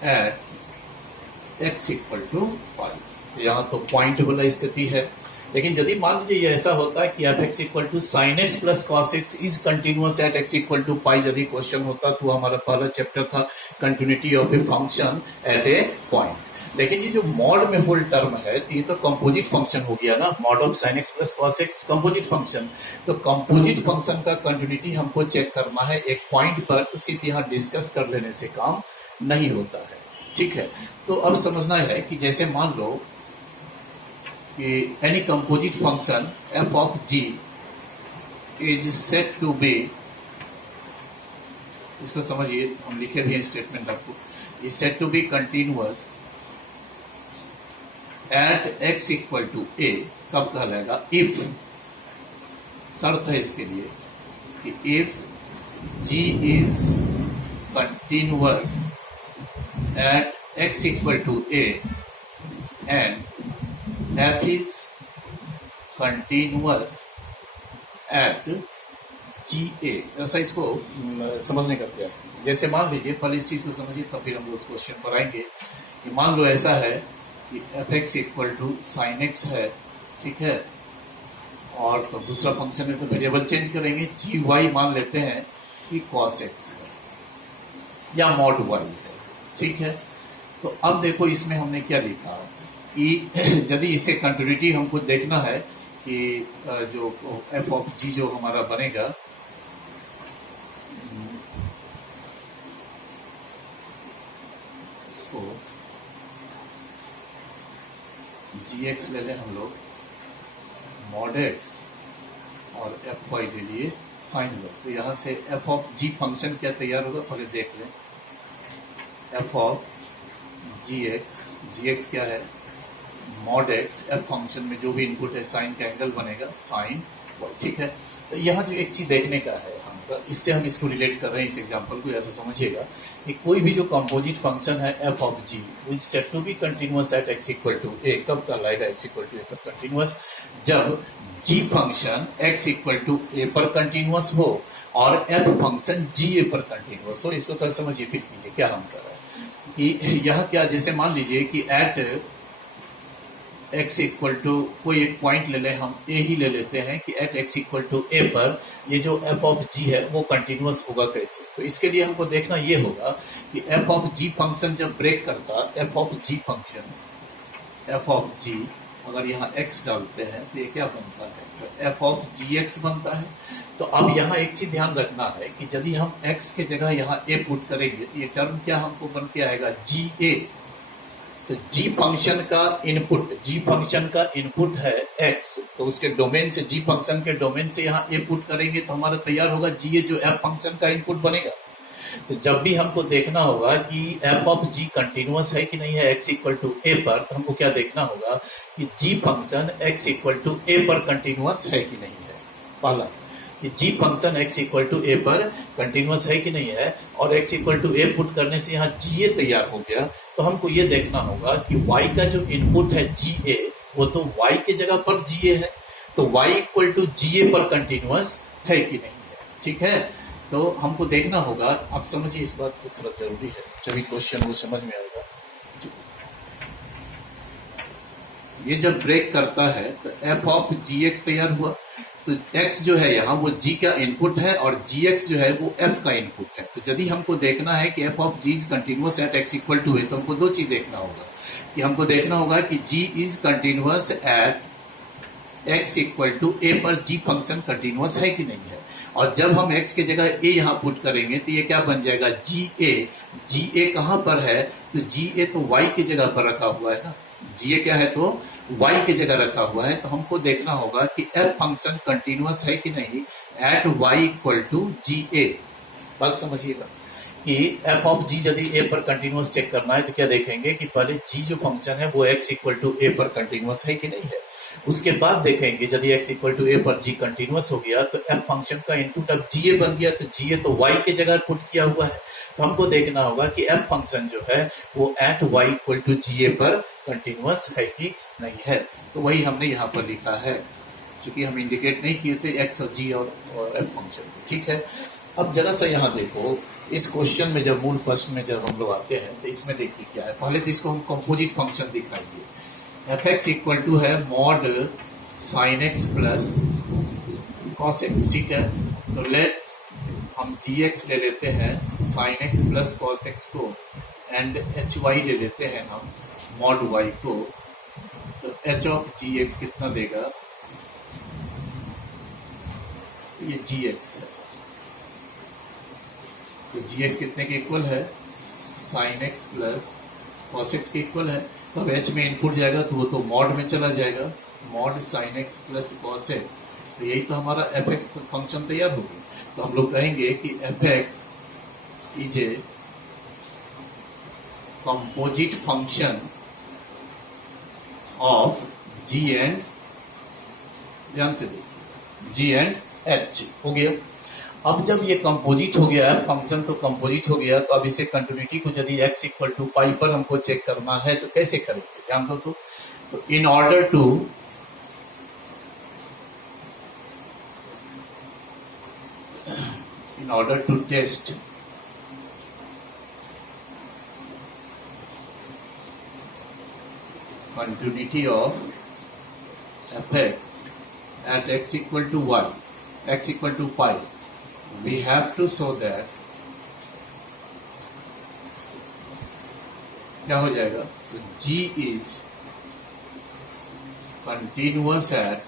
at x equal to pi. यहाँ तो पॉइंट वाला स्थिति है, लेकिन यदि मान लीजिए ये ऐसा होता है कि f x equal to sine x plus cos x is continuous at x equal to pi, यदि क्वेश्चन होता तो हमारा पहला चैप्टर था continuity of a function at a point. लेकिन ये जो मॉड में होल टर्म है, तो ये तो कंपोजिट फंक्शन हो गया ना, mod of sine x plus cos x composite function. तो कंपोजिट फंक्शन का कंटिन्यूटी हमको चेक करना है एक पॉइंट पर, तो सिर्फ यहाँ डिस्कस कर लेने से काम नहीं होता है। ठीक है, तो अब समझना है कि जैसे मान लो कि any composite function f of g is said to be, इसको समझिए, हम लिखे भी हैं स्टेटमेंट आपको, is said to be continuous at x equal to a, कब कहलाएगा, if, शर्त है इसके लिए कि if g is continuous at x equal to a and f is continuous at GA। ऐसा इसको समझने का प्रयास कीजिए। जैसे मान लीजिए, पहले इस चीज को समझिए तब फिर हम लोग क्वेश्चन पर आएंगे। कि मान लो ऐसा है कि f x equal to sine x है, ठीक है, और तो दूसरा फंक्शन है तो वेरिएबल चेंज करेंगे, जी वाई मान लेते हैं कि कॉस एक्स है या मॉड वाई है। ठीक है, तो अब देखो इसमें हमने क्या लिखा कि यदि इसे कंटिन्यूटी हमको देखना है कि जो एफ ऑफ जी जो हमारा बनेगा, इसको जी एक्स ले लें हम लोग, मॉड एक्स और एफ वाई ले लिए साइन लो, तो यहाँ से एफ ऑफ जी फंक्शन क्या तैयार होगा, पहले देख लें। एफ ऑफ जी एक्स क्या है, मॉड एक्स, एफ फंक्शन में जो भी इनपुट है साइन का एंगल बनेगा साइन वाई। ठीक है, तो यहाँ जो एक चीज देखने का है हमको इससे हम इसको रिलेट कर रहे हैं, इस एग्जांपल को ऐसा समझिएगा कि कोई भी जो कंपोजिट फंक्शन है f of g which set to be continuous at x equal to a, कब कहलाएगा एक्स इक्वल टू ए पर कंटिन्यूअस? जब g function x equal to a पर कंटिन्यूअस हो और एफ फंक्शन जी ए पर कंटिन्यूअस हो। इसको थोड़ा समझिए फिर कीजिए क्या हम कर रहे हैं कि यह क्या, जैसे मान लीजिए कि एट x इक्वल टू कोई एक पॉइंट ले लें, हम a ही ले लेते हैं कि at x equal to a पर ये जो f ऑफ g है वो कंटिन्यूअस होगा कैसे? तो इसके लिए हमको देखना ये होगा कि f ऑफ g फंक्शन जब ब्रेक करता, f of g function f of g अगर यहाँ x डालते हैं तो ये क्या बनता है? तो f ऑफ gx बनता है। तो अब यहाँ एक चीज ध्यान रखना है कि यदि हम x के जगह यहाँ a पुट करेंगे तो ये टर्म क्या हमको बन के आएगा? ga। तो g फंक्शन का इनपुट है x, तो उसके डोमेन से g फंक्शन के डोमेन से यहाँ a पुट करेंगे तो हमारा तैयार होगा ga जो f फंक्शन का इनपुट बनेगा। तो जब भी हमको देखना होगा कि f ऑफ g कंटिन्यूअस है कि नहीं है x इक्वल टू a पर, तो हमको क्या देखना होगा कि g function x equal to a पर कंटिन्यूअस है कि नहीं है। पहला कि g function x equal to a पर कंटिन्यूअस है कि नहीं है, और x equal to a put करने से यहाँ ga तैयार हो गया। तो हमको ये देखना होगा कि y का जो इनपुट है ga वो तो y के जगह पर ga है, तो y इक्वल टू ga पर कंटिन्यूअस है कि नहीं है। ठीक है, तो हमको देखना होगा। आप समझिए इस बात को, थोड़ा जरूरी है, जब क्वेश्चन वो समझ में आएगा। ये जब ब्रेक करता है तो f ऑफ gx तैयार हुआ, तो x जो है यहाँ वो g का इनपुट है और gx जो है वो f का इनपुट है। तो यदि हमको देखना है कि f of g is continuous at x equal to a, तो हमको दो चीज देखना होगा कि हमको देखना होगा कि g is continuous at x equal to a पर g फंक्शन कंटिन्यूअस है कि नहीं है। और जब हम x के जगह a यहाँ पुट करेंगे तो ये क्या बन जाएगा? ga कहाँ पर है? तो ga तो y की जगह पर रखा हुआ है ना, ga क्या है तो y की जगह रखा हुआ है। तो हमको देखना होगा कि f फंक्शन कंटिन्यूअस है कि नहीं at y equal to ga। बस समझिएगा कि f ऑफ g यदि a पर कंटिन्यूअस चेक करना है तो क्या देखेंगे कि पहले g जो फंक्शन है वो x इक्वल टू a पर कंटिन्यूअस है कि नहीं है। उसके बाद देखेंगे यदि x इक्वल टू a पर g कंटिन्यूअस हो गया तो f फंक्शन का इनपुट अब ga बन गया, तो ga तो y के जगह पुट किया हुआ है। तो हमको देखना होगा कि f फंक्शन जो है वो at y equal to ga पर कंटिन्यूअस है कि नहीं है। तो वही हमने यहाँ पर लिखा है, क्योंकि हम इंडिकेट नहीं किए थे x और g और f फंक्शन को। ठीक है, अब जरा सा यहाँ देखो, इस क्वेश्चन में जब मूल प्रश्न में जब हम लोग आते हैं तो इसमें देखिए क्या है। पहले तो इसको हम कंपोजिट फंक्शन दिखाएंगे। एफ एक्स इक्वल टू है mod sine x plus cos x. ठीक है, तो लेट हम जी एक्स ले लेते हैं sign x plus cos x को, एंड एच वाई ले लेते हैं हम मॉड वाई को। तो एच ऑफ जी एक्स कितना देगा? तो ये जी एक्स है, तो जी एक्स कितने के इक्वल है? Sign x plus cos x के इक्वल है। तो अब एच में इनपुट जाएगा तो वो तो मॉड में चला जाएगा, mod sine x plus cos x. तो यही तो हमारा एफ एक्स फंक्शन तैयार हो गया। तो हम लोग कहेंगे कि f x is a composite function of g and, ध्यान से देखिए, जी एंड एच हो गया। अब जब ये कंपोजिट हो गया फंक्शन, तो कंपोजिट हो गया, तो अब इसे कंटिन्यूटी को यदि x इक्वल टू पाई पर हमको चेक करना है तो कैसे करेंगे? ध्यान दो। तो in order to test continuity of fx at x equal to y, x equal to pi, we have to show that क्या हो जाएगा? तो g is continuous at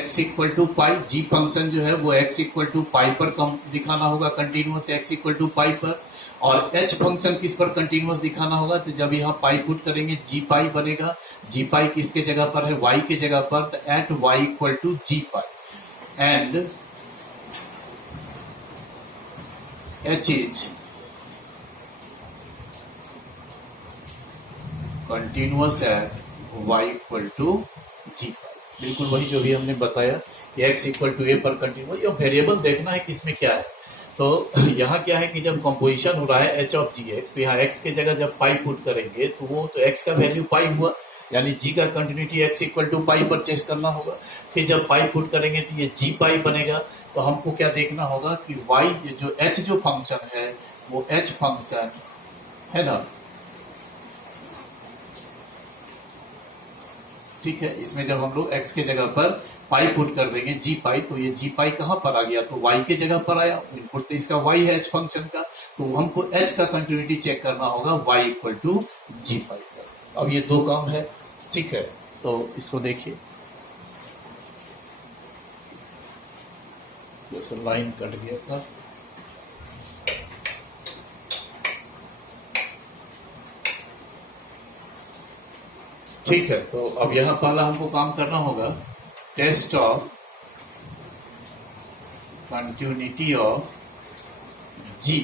x equal to pi। g function जो है वो x equal to pi पर दिखाना होगा, continuous x equal to pi पर। और h फंक्शन किस पर कंटिन्यूअस दिखाना होगा? तो जब यहाँ पाई पुट करेंगे g पाई बनेगा। g पाई किसके जगह पर है? y के जगह पर। तो at y equal to g pi and h is continuous at y equal to g pi. बिल्कुल वही जो भी हमने बताया कि x इक्वल टू ए पर कंटिन्यूअस, ये वेरिएबल देखना है किसमें क्या है। तो यहाँ क्या है कि जब कंपोजिशन हो रहा है एच ऑफ जी एक्स, तो यहाँ x के जगह जब पाई पुट करेंगे तो वो तो x का वैल्यू पाई हुआ, यानी g का continuity x equal to pi पर चेक करना होगा। फिर जब पाई पुट करेंगे तो ये g पाई बनेगा। तो हमको क्या देखना होगा कि y जो h जो फंक्शन है वो h फंक्शन है ना, ठीक है। इसमें जब हम लोग x के जगह पर पाई पुट कर देंगे g पाई, तो ये g पाई कहां पर आ गया, तो y के जगह पर आया। इनपुट तो इसका y है h फंक्शन का, तो हमको h का कंटिन्यूटी चेक करना होगा y equal to g pi पर। अब ये दो काम है, ठीक है। तो इसको देखिए, जैसे लाइन कट गया था, ठीक है। तो अब यहां पहला हमको काम करना होगा, test of continuity of g,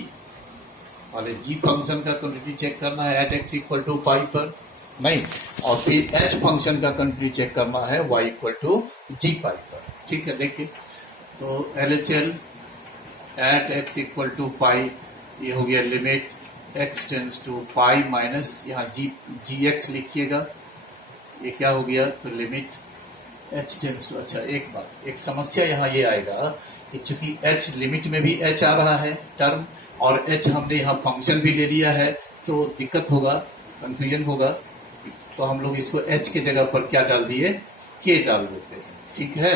वाले जी फंक्शन का कंटिन्यूटी चेक करना है at x equal to pi पर, नहीं, और फिर एच फंक्शन का कंटिन्यूटी चेक करना है y equal to g pi पर, ठीक है। देखिए, तो L H L at x equal to pi, ये हो गया limit x tends to pi minus, यहाँ जी एक्स लिखिएगा, ये क्या हो गया, तो लिमिट एच टेंस टू, अच्छा एक बात, एक समस्या यहाँ ये आएगा कि चूंकि एच लिमिट में भी एच आ रहा है टर्म, और एच हमने यहाँ फंक्शन भी ले लिया है, सो दिक्कत होगा, कंफ्यूजन होगा। तो हम लोग इसको एच के जगह पर क्या डाल दिए, के डाल देते हैं, ठीक है।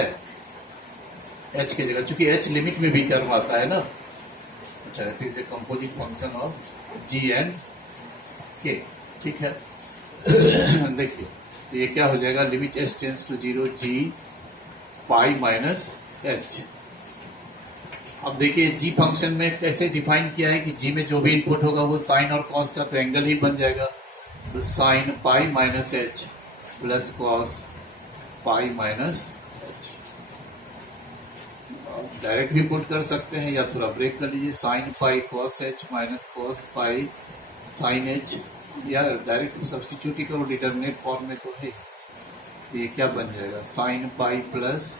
एच के जगह, चूंकि एच लिमिट में भी टर्म आता है ना, अच्छा, it is a composite function of g and k, ठीक है। देखिए, तो ये क्या हो जाएगा, limit s tends to 0 g pi minus h. अब देखिए जी फंक्शन में कैसे डिफाइन किया है कि जी में जो भी इनपुट होगा वो साइन और कॉस का तो एंगल ही बन जाएगा, तो साइन पाई माइनस एच प्लस कॉस पाई माइनस एच। डायरेक्ट भी पुट कर सकते हैं या थोड़ा ब्रेक कर लीजिए, sine pi cos h minus cos pi sine h, या डायरेक्ट सब्सटीट्यूट ही करो, डिटरमिनेट फॉर्म में तो है। ये क्या बन जाएगा, साइन पाई प्लस,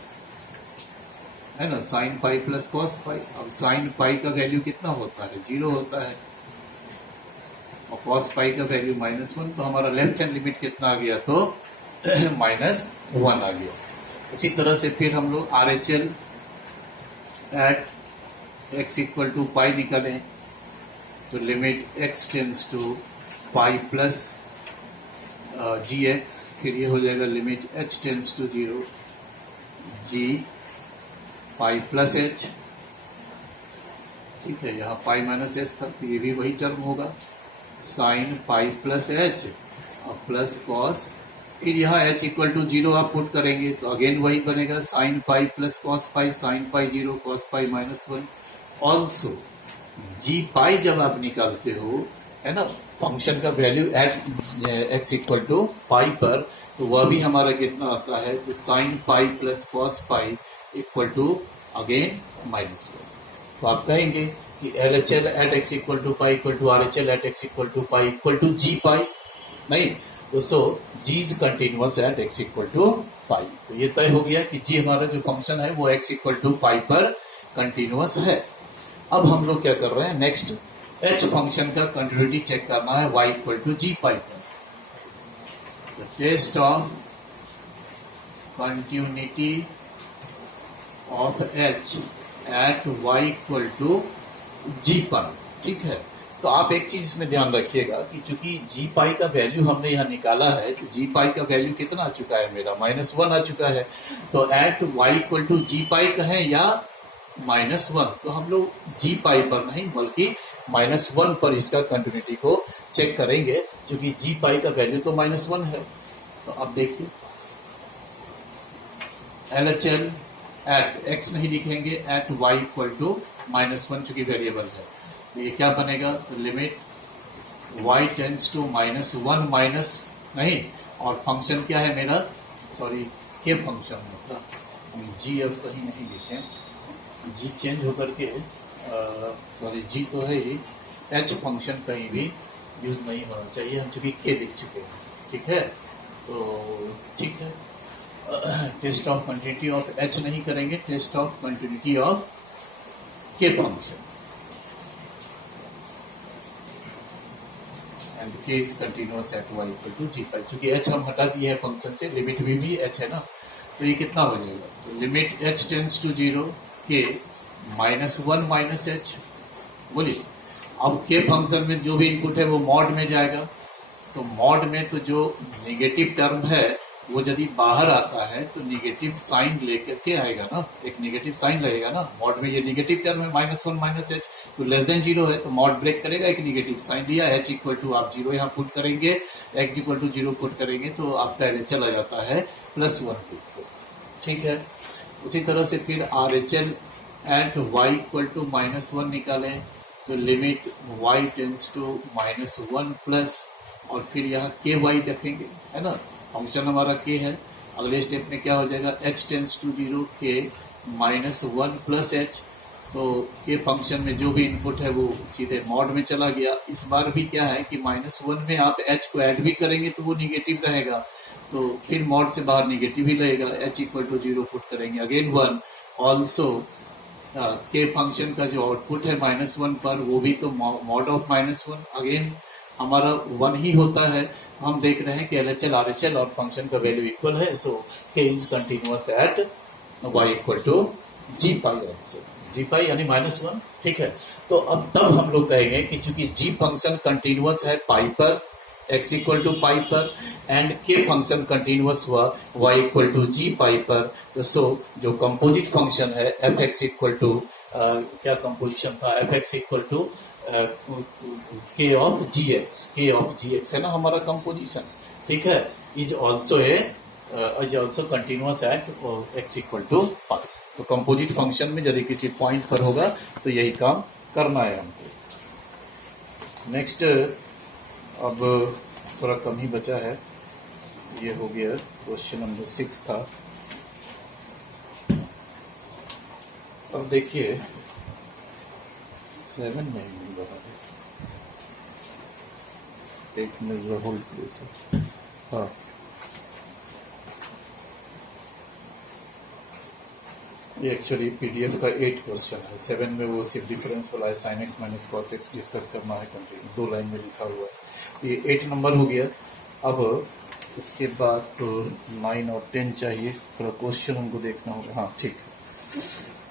है ना, साइन पाई प्लस कॉस पाई। अब साइन पाई का वैल्यू कितना होता है, 0 होता है, और कॉस पाई का वैल्यू -1, तो हमारा लेफ्ट हैंड लिमिट कितना आ गया, तो -1 आ गया। इसी तरह से फिर हम लोग R H L at x equal to pi निकालें, तो limit x tends to pi plus g x, फिर ये हो जाएगा limit h tends to 0 g pi plus h, ठीक है। यहाँ पाई माइनस एच तक, तो ये भी वही टर्म होगा, साइन पाई प्लस एच और प्लस कॉस, फिर यहाँ एच इक्वल टू 0 आप पुट करेंगे तो अगेन वही बनेगा, sine pi plus cos pi, sine pi 0 cos pi -1। Also g pi जब आप निकालते हो, है ना, फंक्शन का value at x equal to pi पर, तो वह भी हमारा कितना आता है, तो sine pi plus cos pi equal to again -1। तो आप कहेंगे कि L H L at x equal to pi equal to R H L at x equal to pi equal to g pi, नहीं, तो so g is continuous at x equal to pi. तो ये तय हो गया कि जी हमारा जो फंक्शन है वो एक्स इक्वल टू पाई पर कंटिन्यूअस है। अब हम लोग क्या कर रहे हैं, नेक्स्ट एच फंक्शन का कंटिन्यूटी चेक करना है y equal to g pi पर। Test of continuity of h at y equal to g pi, ठीक है। तो आप एक चीज इसमें ध्यान रखिएगा कि चूंकि जी पाई का वैल्यू हमने यहाँ निकाला है, तो जी पाई का वैल्यू कितना आ चुका है, मेरा -1 आ चुका है। तो eight y equal to g पाई कहें या -1, तो हम लोग जी पाई पर नहीं बल्कि -1 पर इसका कंटिन्यूटी को चेक करेंगे, क्योंकि जी पाई का वैल्यू तो -1 है। तो अब देखिए, L H L at x नहीं लिखेंगे, एट वाई इक्वल टू -1 चूंकि वेरिएबल है, तो ये क्या बनेगा, तो limit y tends to -1 minus, नहीं, और फंक्शन क्या है मेरा, सॉरी के फंक्शन मतलब जी अब कहीं नहीं लिखे, जी चेंज होकर के सॉरी जी तो है ही, एच फंक्शन कहीं भी यूज नहीं होना चाहिए, हम चूंकि के लिख चुके हैं, ठीक है। तो ठीक है, test of continuity of h नहीं करेंगे, test of continuity of k function and k is continuous at y equal to g pi. चूंकि h हम हटा दिए है फंक्शन से, लिमिट भी h है ना, तो ये कितना हो जाएगा, तो लिमिट h टेंस टू 0 के -1 माइनस एच। बोलिए अब के फंक्शन में जो भी इनपुट है वो मॉड में जाएगा, तो मॉड में तो जो नेगेटिव टर्म है वो यदि बाहर आता है तो नेगेटिव साइन लेकर के आएगा ना, एक नेगेटिव साइन लगेगा ना। मॉड में ये नेगेटिव टर्म है -1 माइनस एच, तो लेस देन 0 है तो मॉड ब्रेक करेगा, एक नेगेटिव साइन दिया, h इक्वल टू आप 0 यहाँ पुट करेंगे, x इक्वल टू 0 पुट करेंगे तो आपका एल चला जाता है +1 ठीक है। उसी तरह से फिर R H L at y equal to -1 निकालें तो limit y tends to -1 plus, और फिर यहाँ के वाई देखेंगे है ना, फंक्शन हमारा के है। अगले स्टेप में क्या हो जाएगा, h टेंस टू 0 के -1 प्लस h, तो के फंक्शन में जो भी इनपुट है वो सीधे मॉड में चला गया। इस बार भी क्या है कि -1 में आप h को ऐड भी करेंगे तो वो निगेटिव रहेगा, तो फिर मॉड से बाहर निगेटिव ही रहेगा, h इक्वल टू 0 पुट करेंगे, अगेन 1। ऑल्सो के फंक्शन का जो आउटपुट है -1 पर वो भी तो मॉड ऑफ -1, अगेन हमारा 1 ही होता है। हम देख रहे हैं कि LHL RHL और फंक्शन का वैल्यू इक्वल है, so k is continuous at y equal to g pi also, g pi यानी -1 ठीक है। तो अब तब हम लोग कहेंगे कि चूंकि g फंक्शन कंटिन्यूअस है पाई पर, x इक्वल टू पाई पर, एंड के फंक्शन कंटिन्यूअस हुआ y equal to g pi पर, तो सो जो कंपोजिट फंक्शन है एफ एक्स इक्वल टू क्या कंपोजिशन था, f x equal to k of g x, k of g x है ना हमारा कंपोजिशन ठीक है, is also continuous at x equal to 5। तो कंपोजिट फंक्शन में यदि किसी पॉइंट पर होगा तो यही काम करना है हमको। नेक्स्ट अब थोड़ा कम ही बचा है, ये हो गया क्वेश्चन नंबर 6 था। अब देखिए 7 में ही मिल रहा है, एक मिल रहा होल प्लेस है, हाँ ये एक्चुअली पीडीएफ का 8 क्वेश्चन है, 7 में वो सिर्फ डिफरेंस वाला है, sin x minus cos x discuss करना है कंटिन्यू, 2 लाइन में लिखा हुआ है। ये 8 नंबर हो गया। अब इसके बाद तो 9 और 10 चाहिए, थोड़ा क्वेश्चन हमको देखना होगा, हाँ ठीक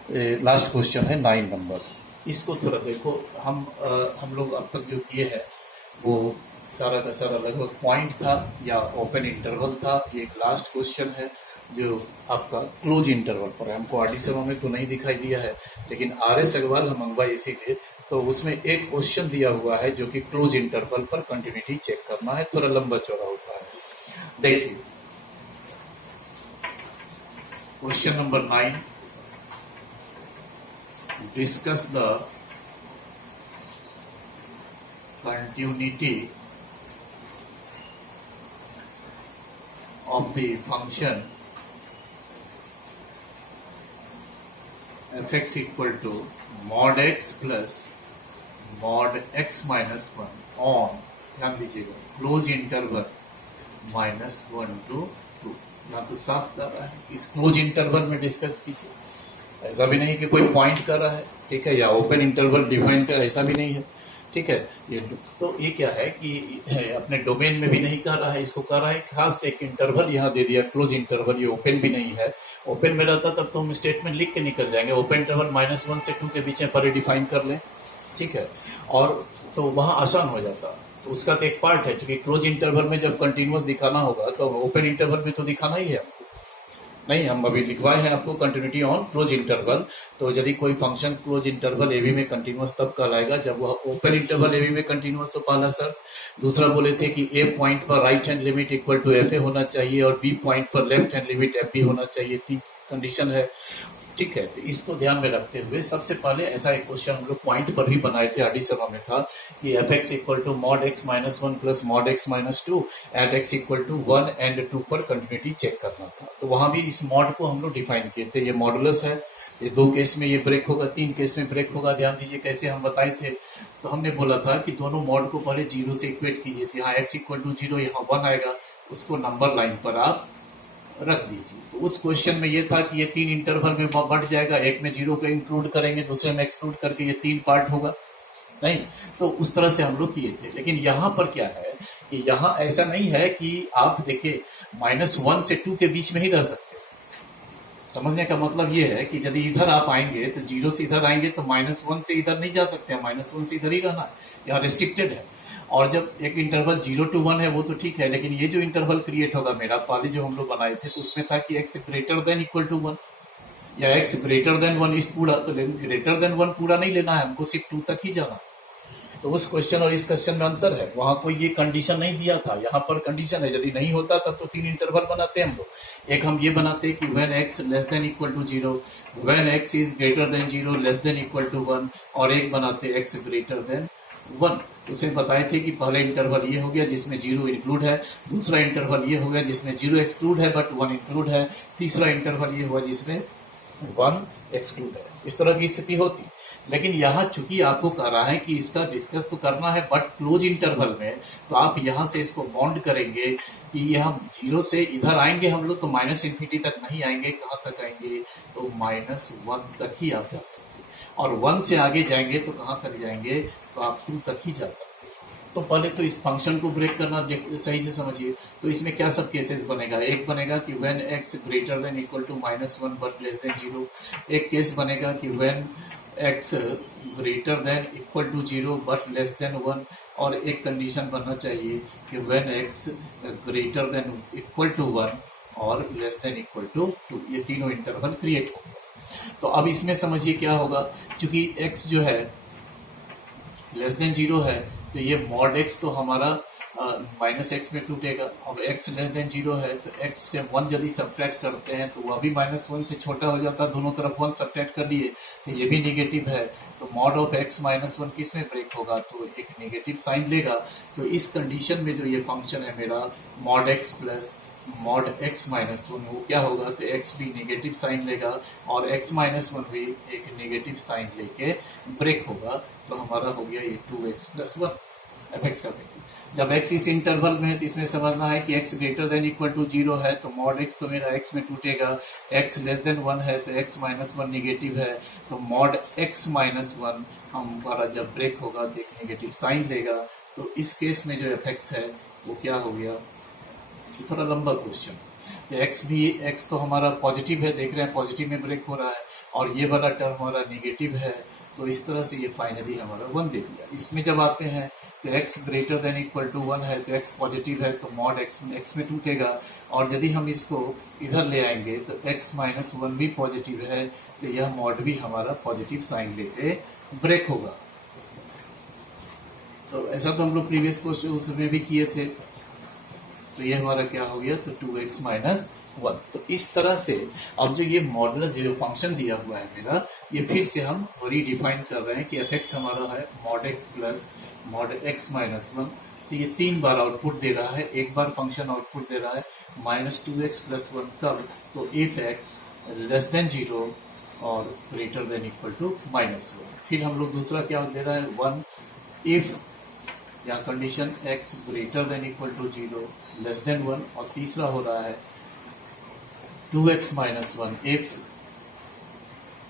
है। लास्ट क्वेश्चन है 9 नंबर, इसको थोड़ा देखो। हम लोग अब तक जो किए हैं वो सारा का सारा लगभग पॉइंट था या ओपन इंटरवल था। ये एक लास्ट क्वेश्चन है जो आपका क्लोज इंटरवल पर है, हमको आरडी सभा में तो नहीं दिखाई दिया है, लेकिन RS अग्रवाल हम मंगवाए इसीलिए। तो उसमें एक क्वेश्चन दिया हुआ है जो कि क्लोज इंटरवल पर कंटिन्यूटी चेक करना है, थोड़ा लंबा चौड़ा होता है। देखिए question number 9, discuss the continuity of the function f(x) equal to mod x plus mod x minus 1 on, ध्यान दीजिएगा, क्लोज इंटरवल -1 to 2। यहाँ तो साफ कर रहा है इस क्लोज इंटरवल में डिस्कस कीजिए, ऐसा भी नहीं कि कोई पॉइंट कर रहा है ठीक है, या ओपन इंटरवल डिफाइन कर, ऐसा भी नहीं है ठीक है। ये तो ये क्या है कि अपने डोमेन में भी नहीं कर रहा है, इसको कर रहा है खास एक इंटरवल यहाँ दे दिया क्लोज इंटरवल, ये ओपन भी नहीं है। ओपन में रहता तब तो हम स्टेटमेंट लिख के निकल जाएंगे, ओपन इंटरवल -1 से 2 के बीच में पर डिफाइन कर लें ठीक है, और तो वहाँ आसान हो जाता। तो उसका तो एक पार्ट है, क्योंकि क्लोज इंटरवल में जब कंटिन्यूअस दिखाना होगा तो ओपन इंटरवल में तो दिखाना ही है हमको, नहीं हम अभी लिखवाए हैं आपको कंटिन्यूटी ऑन क्लोज इंटरवल। तो यदि कोई फंक्शन क्लोज इंटरवल एवी में कंटिन्यूअस तब कहलाएगा जब वह ओपन इंटरवल एवी में कंटिन्यूअस हो, पहला सर। दूसरा बोले थे कि ए पॉइंट पर right hand limit equal to f a होना चाहिए और बी पॉइंट पर left hand limit f b होना चाहिए, 3 कंडीशन है ठीक है। तो इसको ध्यान में रखते हुए सबसे पहले ऐसा एक क्वेश्चन हम लोग पॉइंट पर भी बनाए थे, आरडी सभा में था कि f x equal to mod x minus 1 plus mod x minus 2 at x equal to 1 and 2 पर कंटिन्यूटी चेक करना था। तो वहां भी इस मॉड को हम लोग डिफाइन किए थे, ये मॉडुलस है, ये 2 केस में ये ब्रेक होगा, 3 केस में ब्रेक होगा। ध्यान दीजिए कैसे हम बताए थे, तो हमने बोला था कि दोनों मॉड को पहले 0 से इक्वेट कीजिए थे, यहाँ एक्स इक्वल टू 0 यहाँ 1 आएगा, उसको नंबर लाइन पर आप रख दीजिए। तो उस क्वेश्चन में ये था कि ये 3 इंटरवल में बढ़ जाएगा, एक में 0 को इंक्लूड करेंगे, दूसरे में एक्सक्लूड करके ये 3 पार्ट होगा, नहीं? तो उस तरह से हम लोग किए थे। लेकिन यहाँ पर क्या है कि यहाँ ऐसा नहीं है कि आप देखिए -1 से 2 के बीच में ही रह सकते। समझने का मतलब ये है कि यदि इधर आप आएंगे तो 0 से इधर आएंगे तो -1 से इधर नहीं जा सकते, -1 से इधर ही रहना, यहाँ रेस्ट्रिक्टेड है। और जब एक इंटरवल 0 to 1 है वो तो ठीक है, लेकिन ये जो इंटरवल क्रिएट होगा मेरा पहले जो हम लोग बनाए थे तो उसमें था कि x greater than equal to 1 या x ग्रेटर देन 1 इस पूरा, तो ग्रेटर देन 1 पूरा नहीं लेना है हमको, सिर्फ 2 तक ही जाना है। तो उस क्वेश्चन और इस क्वेश्चन में अंतर है, वहां कोई ये कंडीशन नहीं दिया था, यहाँ पर कंडीशन है। यदि नहीं होता तब तो 3 इंटरवल बनाते हम लोग। एक हम ये बनाते कि when x less than equal to 0, when x is greater than 0 less than equal to 1, और एक बनाते x ग्रेटर देन 1। उसे बताए थे कि पहले इंटरवल ये हो गया जिसमें 0 इंक्लूड है, दूसरा इंटरवल ये हो गया जिसमें 0 एक्सक्लूड है बट 1 इंक्लूड है, तीसरा इंटरवल ये हुआ जिसमें 1 एक्सक्लूड है। इस तरह की स्थिति होती। लेकिन यहाँ चूंकि आपको कह रहा है कि इसका डिस्कस तो करना है बट क्लोज इंटरवल में, तो आप यहाँ से इसको बाउंड करेंगे कि ये हम 0 से इधर आएंगे हम लोग तो -∞ तक नहीं आएंगे, कहाँ तक आएंगे तो -1 तक ही आप जा सकते हैं, और 1 से आगे जाएंगे तो कहाँ तक जाएंगे तो आप 2 तक ही जा सकते हैं। तो पहले तो इस फंक्शन को ब्रेक करना सही से समझिए। तो इसमें क्या सब केसेस बनेगा, एक बनेगा कि when x greater than equal to -1 but less than 0, एक केस बनेगा कि when x greater than equal to 0 but less than 1, और एक कंडीशन बनना चाहिए कि when x greater than equal to 1 और लेस देन इक्वल टू 2। ये तीनों इंटरवल क्रिएट होंगे। तो अब इसमें समझिए क्या होगा, चूंकि x जो है लेस देन 0 है तो ये मॉड x तो हमारा -x में टूटेगा। अब x लेस देन 0 है तो x से 1 यदि सब्ट्रैक्ट करते हैं तो वह भी -1 से छोटा हो जाता है, दोनों तरफ 1 सब्ट्रैक्ट कर लिए तो ये भी नेगेटिव है। तो मॉड ऑफ x -1 किस में ब्रेक होगा तो एक नेगेटिव साइन लेगा। तो इस कंडीशन में जो ये फंक्शन है मेरा mod x plus mod x -1 वो क्या होगा तो x भी नेगेटिव साइन लेगा और x -1 भी एक नेगेटिव साइन लेके ब्रेक होगा। तो हमारा हो गया ये 2x + 1 fx का वैल्यू। जब x इस इंटरवल में है तो इसमें समझना है कि x greater than equal to 0 है तो मॉड x तो मेरा x में टूटेगा, x लेस देन 1 है तो x -1 नेगेटिव है तो मॉड x -1 हमारा जब ब्रेक होगा तो एक नेगेटिव साइन देगा। तो इस केस में जो fx है वो क्या हो गया, ये थोड़ा लंबा क्वेश्चन। तो x तो हमारा पॉजिटिव है, देख रहे हैं पॉजिटिव में ब्रेक हो रहा है, और ये वाला टर्म हमारा नेगेटिव है। तो इस तरह से ये फाइनली हमारा 1 दे दिया। इसमें जब आते हैं तो x greater than equal to 1 है तो x पॉजिटिव है तो मॉड x में टूटेगा, और यदि हम इसको इधर ले आएंगे तो x -1 भी पॉजिटिव है तो यह मॉड भी हमारा पॉजिटिव साइन लेके ब्रेक होगा। तो ऐसा तो हम लोग प्रीवियस क्वेश्चन उसमें भी किए थे। तो ये हमारा क्या हो गया तो 2x - 1। तो इस तरह से अब जो ये मॉडुलस जो फंक्शन दिया हुआ है मेरा, ये फिर से हम रीडिफाइन कर रहे हैं कि fx हमारा है mod x plus mod x -1। तो ये 3 बार आउटपुट दे रहा है, एक बार फंक्शन आउटपुट दे रहा है -2x + 1 कब तो इफ x लेस देन 0 और ग्रेटर देन इक्वल टू -1। फिर हम लोग दूसरा क्या दे रहा है 1 इफ या condition x greater than equal to 0 less than 1, और तीसरा हो रहा है 2x - 1 if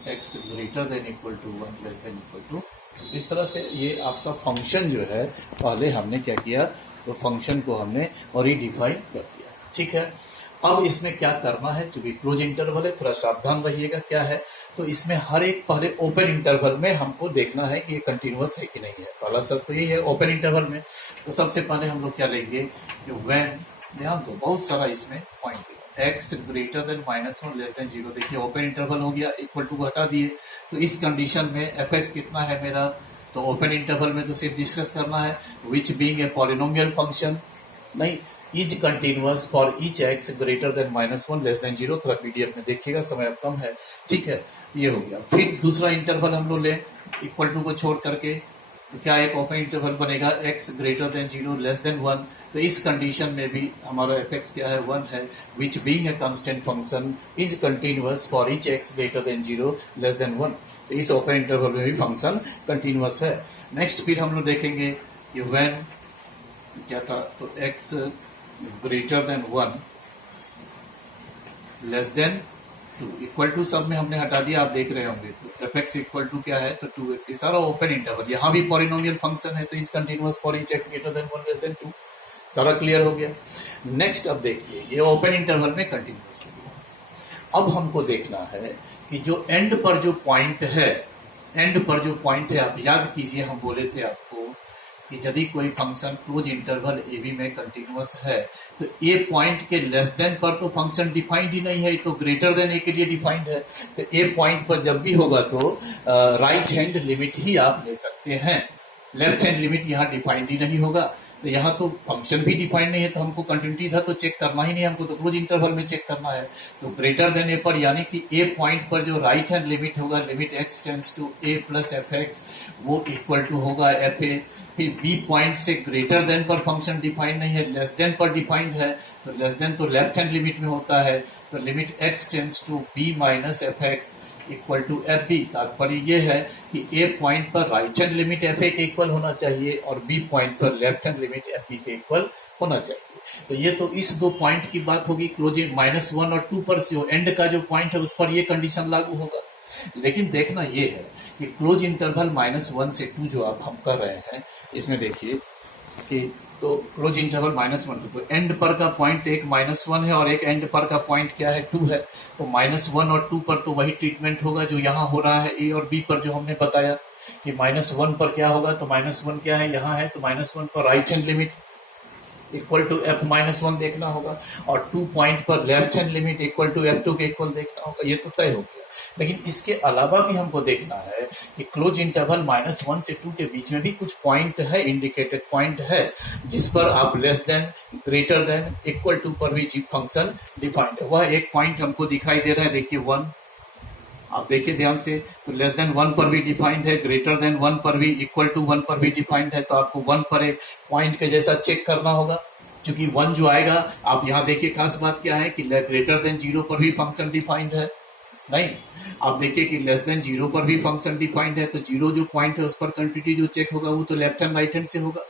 x greater than equal to 1 less than equal to. इस तरह से ये आपका फंक्शन जो है पहले हमने क्या किया तो फंक्शन को हमने रिडिफाइन कर दिया, ठीक है। अब इसमें क्या करना है, चूंकि क्लोज इंटरवल है थोड़ा सावधान रहिएगा क्या है। तो इसमें हर एक पहले ओपन इंटरवल में हमको देखना है कि ये कंटिन्यूअस है कि नहीं है। पहला शर्त तो यही है ओपन इंटरवल में। तो सबसे पहले हम लोग क्या लेंगे कि व्हेन, ध्यान दो बहुत सारा इसमें point, x greater than -1 less than 0। देखिए ओपन इंटरवल हो गया, इक्वल टू हटा दिए। तो इस कंडीशन में fx कितना है मेरा, तो ओपन इंटरवल में तो सिर्फ डिस्कस करना है which being a polynomial function, नहीं is continuous for each x greater than -1 less than 0। थोड़ा पीडीएफ में देखिएगा, समय अब कम है, ठीक है। ये हो गया। फिर दूसरा इंटरवल हम लोग ले इक्वल टू को छोड़ करके, तो क्या एक ओपन इंटरवल बनेगा x greater than 0 less than 1। तो इस कंडीशन में भी हमारा fx क्या है 1 है, which being a constant function is continuous for each x greater than 0 less than 1। तो इस ओपन इंटरवल में भी फंक्शन कंटिन्यूअस है। नेक्स्ट फिर हम लोग देखेंगे कि व्हेन क्या था, तो x greater than 1 less than 2 equal to सब में हमने हटा दिया, आप देख रहे होंगे। तो एफ एक्स इक्वल टू क्या है, तो 2x, ये सारा ओपन इंटरवल। यहाँ भी पॉलिनोमियल फंक्शन है, तो इस continuous for each x greater than 1 less than 2, सारा क्लियर हो गया। नेक्स्ट अब देखिए, ये ओपन इंटरवल में कंटिन्यूअस हो गया। अब हमको देखना है कि जो एंड पर जो पॉइंट है, एंड पर जो पॉइंट है, आप याद कीजिए हम बोले थे आपको कि यदि कोई function close interval A B में कंटिन्यूअस है तो ए पॉइंट के लेस देन पर तो फंक्शन डिफाइंड ही नहीं है, तो ग्रेटर देन ए के लिए डिफाइंड है। तो ए पॉइंट पर जब भी होगा तो राइट हैंड लिमिट ही आप ले सकते हैं, लेफ्ट हैंड लिमिट यहाँ डिफाइंड ही नहीं होगा। तो यहाँ तो फंक्शन भी डिफाइंड नहीं है, तो हमको कंटिन्यूटी था तो चेक करना ही नहीं, हमको तो क्लोज इंटरवल में चेक करना है। तो ग्रेटर देन ए पर, यानी कि ए पॉइंट पर जो राइट हैंड लिमिट होगा, limit x tends to a plus f x, वो इक्वल टू होगा एफ ए। फिर बी पॉइंट से ग्रेटर देन पर फंक्शन डिफाइंड नहीं है, लेस देन पर डिफाइंड है। तो लेस देन तो लेफ्ट हैंड लिमिट में होता है, तो limit x tends to b minus f x equal to f b. तात्पर्य ये है कि ए पॉइंट पर right hand limit f a के इक्वल होना चाहिए और बी पॉइंट पर left hand limit f b के इक्वल होना चाहिए। तो ये तो इस दो पॉइंट की बात होगी। क्लोजिंग -1 और 2 पर जो एंड का जो पॉइंट है उस पर ये कंडीशन लागू होगा। लेकिन देखना ये है कि क्लोज इंटरवल -1 से 2 जो आप हम कर रहे हैं, इसमें देखिए कि तो क्लोज इंटरवल -1, तो एंड पर का पॉइंट एक -1 है और एक एंड पर का पॉइंट क्या है, 2 है। तो -1 और 2 पर तो वही ट्रीटमेंट होगा जो यहाँ हो रहा है ए और बी पर, जो हमने बताया कि -1 पर क्या होगा। तो -1 क्या है, यहाँ है, तो -1 पर right hand limit equal to f -1 देखना होगा और 2 पॉइंट पर left hand limit equal to F2 के इक्वल देखना होगा। ये तो तय हो गया। लेकिन इसके अलावा भी हमको देखना है कि क्लोज इंटरवल -1 से 2 के बीच में भी कुछ पॉइंट है, इंडिकेटेड पॉइंट है, जिस पर आप less than, greater than, equal to पर भी जी फंक्शन डिफाइंड है। वह एक पॉइंट हमको दिखाई दे रहा है, देखिए 1, आप देखिए ध्यान से। तो लेस देन 1 पर भी डिफाइंड है, ग्रेटर देन 1 पर भी, इक्वल टू 1 पर भी डिफाइंड है। तो आपको 1 पर एक पॉइंट के जैसा चेक करना होगा, क्योंकि 1 जो आएगा, आप यहाँ देखिए खास बात क्या है कि ग्रेटर देन 0 पर भी फंक्शन डिफाइंड है। नहीं, आप देखिए कि लेस देन 0 पर भी फंक्शन डिफाइंड है। तो 0 जो पॉइंट है उस पर कंटिन्यूटी जो चेक होगा वो तो लेफ्ट हैंड राइट हैंड से होगा।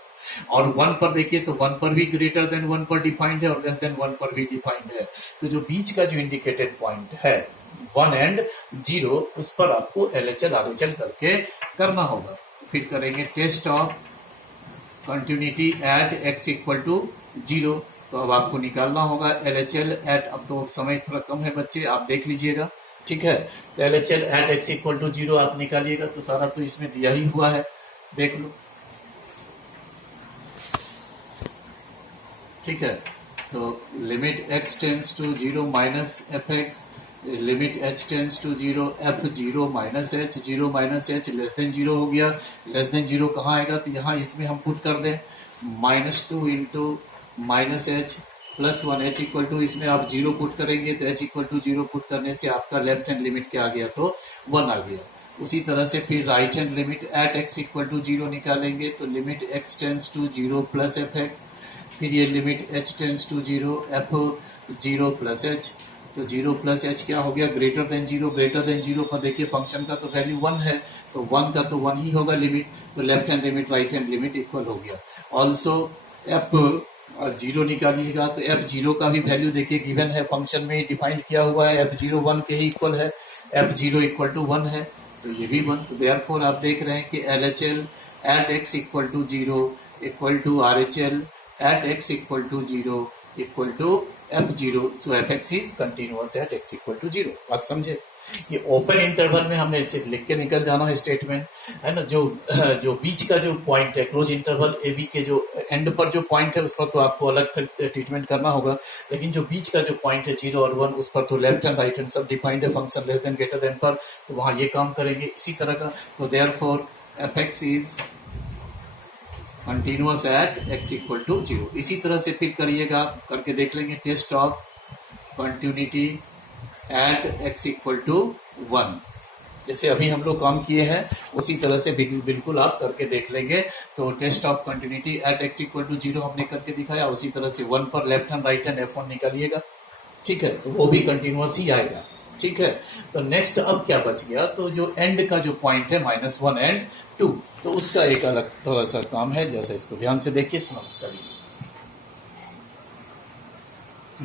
और 1 पर देखिए तो 1 पर भी ग्रेटर देन 1 पर डिफाइंड है और लेस देन 1 पर भी डिफाइंड है। तो जो बीच का जो इंडिकेटेड पॉइंट है 1 एंड 0, उस पर आपको LHL RHL करके करना होगा। फिर करेंगे test of continuity at x equal to 0। तो अब आपको निकालना होगा LHL एट, अब तो समय थोड़ा कम है बच्चे, आप देख लीजिएगा, ठीक है। तो LHL at x equal to 0 आप निकालिएगा, तो सारा तो इसमें दिया ही हुआ है, देख लो, ठीक है। तो limit x tends to 0 minus f x, limit h tends to 0 f 0 minus h, 0 minus h less than 0 हो गया। लेस देन 0 कहाँ आएगा, तो यहाँ इसमें हम पुट कर दें -2 into minus h plus 1, h equal to, इसमें आप 0 पुट करेंगे तो h इक्वल टू 0 पुट करने से आपका लेफ्ट हैंड लिमिट क्या आ गया, तो 1 आ गया। उसी तरह से फिर right hand limit at x equal to 0 निकालेंगे, तो limit x tends to 0 plus f x, फिर ये limit h tends to 0 f 0 plus h। तो 0 प्लस h क्या हो गया, ग्रेटर देन 0। ग्रेटर देन 0 पर देखिए फंक्शन का तो वैल्यू 1 है, तो 1 का तो 1 ही होगा लिमिट, तो left hand limit right hand limit equal हो गया। ऑल्सो f और 0 निकालिएगा, तो f0 का भी वैल्यू देखिए गिवन है, फंक्शन में डिफाइन किया हुआ है, f0 1 के ही इक्वल है, f0 इक्वल टू 1 है, तो ये भी 1। तो देयरफॉर आप देख रहे हैं कि LHL at x equal to 0 equal to RHL at x equal to 0 equal to f0, so fx is continuous at x equal to 0। बात समझे? ये ओपन इंटरवल में हमने सिर्फ लिख के निकल जाना है स्टेटमेंट, है ना। जो बीच का जो पॉइंट है, क्लोज इंटरवल ए बी के जो एंड पर जो पॉइंट है उस पर तो आपको अलग ट्रीटमेंट करना होगा। लेकिन जो बीच का जो पॉइंट है 0 और 1, उस पर तो लेफ्ट हैंड राइट हैंड सब डिफाइंड है function less than greater than पर, तो वहां ये काम करेंगे इसी तरह का। तो therefore fx is continuous at x equal to 0। इसी तरह से फिर करिएगा, करके देख लेंगे test of continuity at x equal to 1। जैसे अभी हम लोग काम किए हैं उसी तरह से बिल्कुल आप करके देख लेंगे। तो test of continuity at x equal to 0 हमने करके दिखाया, उसी तरह से 1 पर left hand right hand f1 निकालिएगा, ठीक है, तो वो भी कंटिन्यूअस ही आएगा, ठीक है। तो नेक्स्ट अब क्या बच गया, तो जो एंड का जो पॉइंट है -1 एंड 2, तो उसका एक अलग थोड़ा सा काम है, जैसे इसको ध्यान से देखिए, समझ करिए।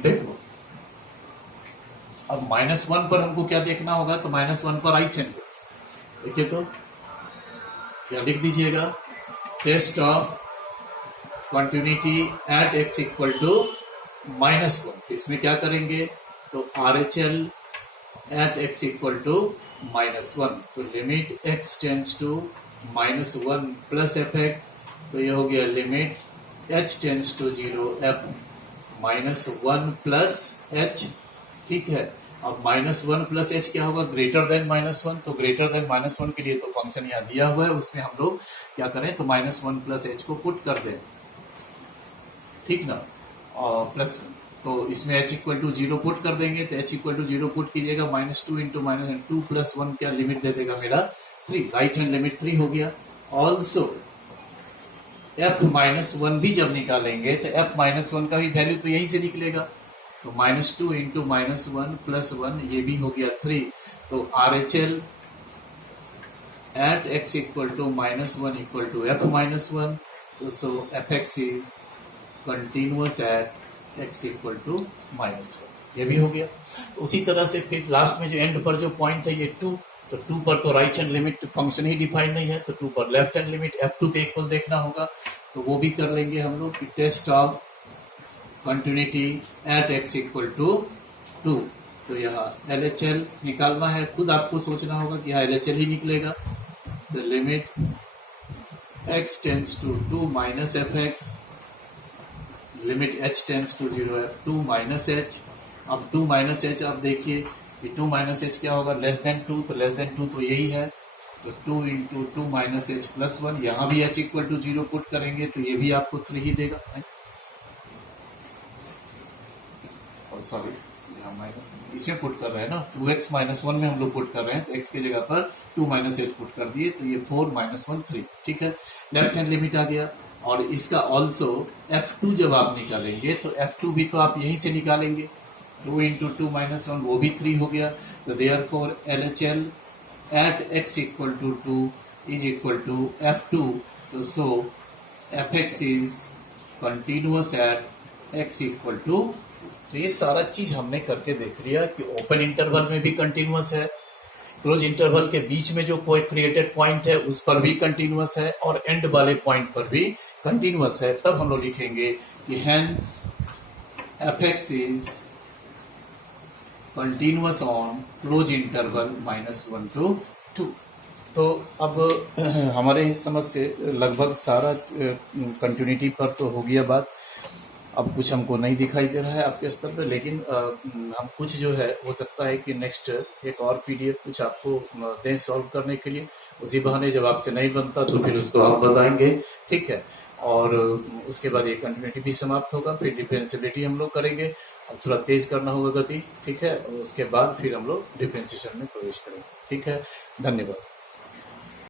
देखो अब -1 पर हमको क्या देखना होगा, तो -1 पर राइट हैंड देखिए, तो क्या लिख दीजिएगा, test of continuity at x equal to -1। इसमें क्या करेंगे, तो RHL at x equal to -1, तो limit x tends to -1 plus fx, तो ये हो गया limit h tends to 0 f -1 plus h। ठीक है, अब -1 प्लस h क्या होगा, ग्रेटर देन -1, तो ग्रेटर देन -1 के लिए तो फंक्शन यहाँ दिया हुआ है, उसमें हम लोग क्या करें, तो -1 प्लस h को पुट कर दें, ठीक ना, और प्लस, तो इसमें h इक्वल टू 0 पुट कर देंगे, तो h इक्वल टू 0 पुट कीजिएगा, -2 इंटू -2 प्लस 1 क्या लिमिट दे देगा मेरा 3, राइट हैंड लिमिट 3 हो गया। ऑल्सो f-1 भी जब निकालेंगे तो f-1 का भी वैल्यू तो यही से निकलेगा, तो -2 इंटू -1 प्लस 1 ये भी हो गया 3, तो RHL at x equal to -1 equal to f-1, तो so fx is continuous at x equal to -1, ये भी हो गया। उसी तरह से फिर लास्ट में जो एंड पर जो पॉइंट है ये 2, तो 2 पर तो राइट हैंड लिमिट फंक्शन ही डिफाइन नहीं है, तो 2 पर लेफ्ट हैंड लिमिट f2 पे इक्वल देखना होगा, तो वो भी कर लेंगे हम लोग, test of continuity at x equal to 2, तो यहाँ LHL निकालना है, खुद आपको सोचना होगा कि यहाँ LHL ही निकलेगा, तो limit x tends to 2 minus fx, limit h tends to 0 f2 minus h, अब 2 माइनस h, अब देखिए कि 2 माइनस h क्या होगा, लेस देन 2, तो लेस देन 2 तो यही है, तो 2 इंटू 2 माइनस h प्लस 1, यहाँ भी h इक्वल टू 0 पुट करेंगे तो ये भी आपको 3 ही देगा, और सॉरी यहाँ माइनस इसमें पुट कर रहे हैं ना, 2x माइनस 1 में हम लोग पुट कर रहे हैं, तो x की जगह पर 2 माइनस h पुट कर दिए, तो ये 4 माइनस 1 3, ठीक है, लेफ्ट हैंड लिमिट आ गया। और इसका ऑल्सो f2 जब आप निकालेंगे तो f2 भी तो आप यहीं से निकालेंगे, 2 इंटू 2 माइनस 1 वो भी 3 हो गया, तो therefore LHL at x equal to 2 is equal to f2, तो so fx is continuous at x equal to, तो ये सारा चीज हमने करके देख लिया कि ओपन इंटरवल में भी कंटिन्यूअस है, क्लोज इंटरवल के बीच में जो क्रिएटेड पॉइंट है उस पर भी कंटिन्यूअस है, और एंड वाले पॉइंट पर भी कंटिन्यूअस है, तब हम लोग लिखेंगे कि hence fx is continuous on close interval -1 to 2। तो अब हमारे समझ से लगभग सारा कंटिन्यूटी पर तो हो गया बात, अब कुछ हमको नहीं दिखाई दे रहा है आपके स्तर पे, लेकिन हम कुछ जो है हो सकता है कि नेक्स्ट एक और PDF कुछ आपको दें सॉल्व करने के लिए, उसी बहाने जब आपसे नहीं बनता तो फिर उसको आप बताएंगे, ठीक है, और उसके बाद ये कंटिन्यूटी भी समाप्त होगा, फिर डिफरेंशियबिलिटी हम लोग करेंगे, अब थोड़ा तेज करना होगा गति, ठीक है, और उसके बाद फिर हम लोग डिफरेंशिएशन में प्रवेश करेंगे, ठीक है, धन्यवाद।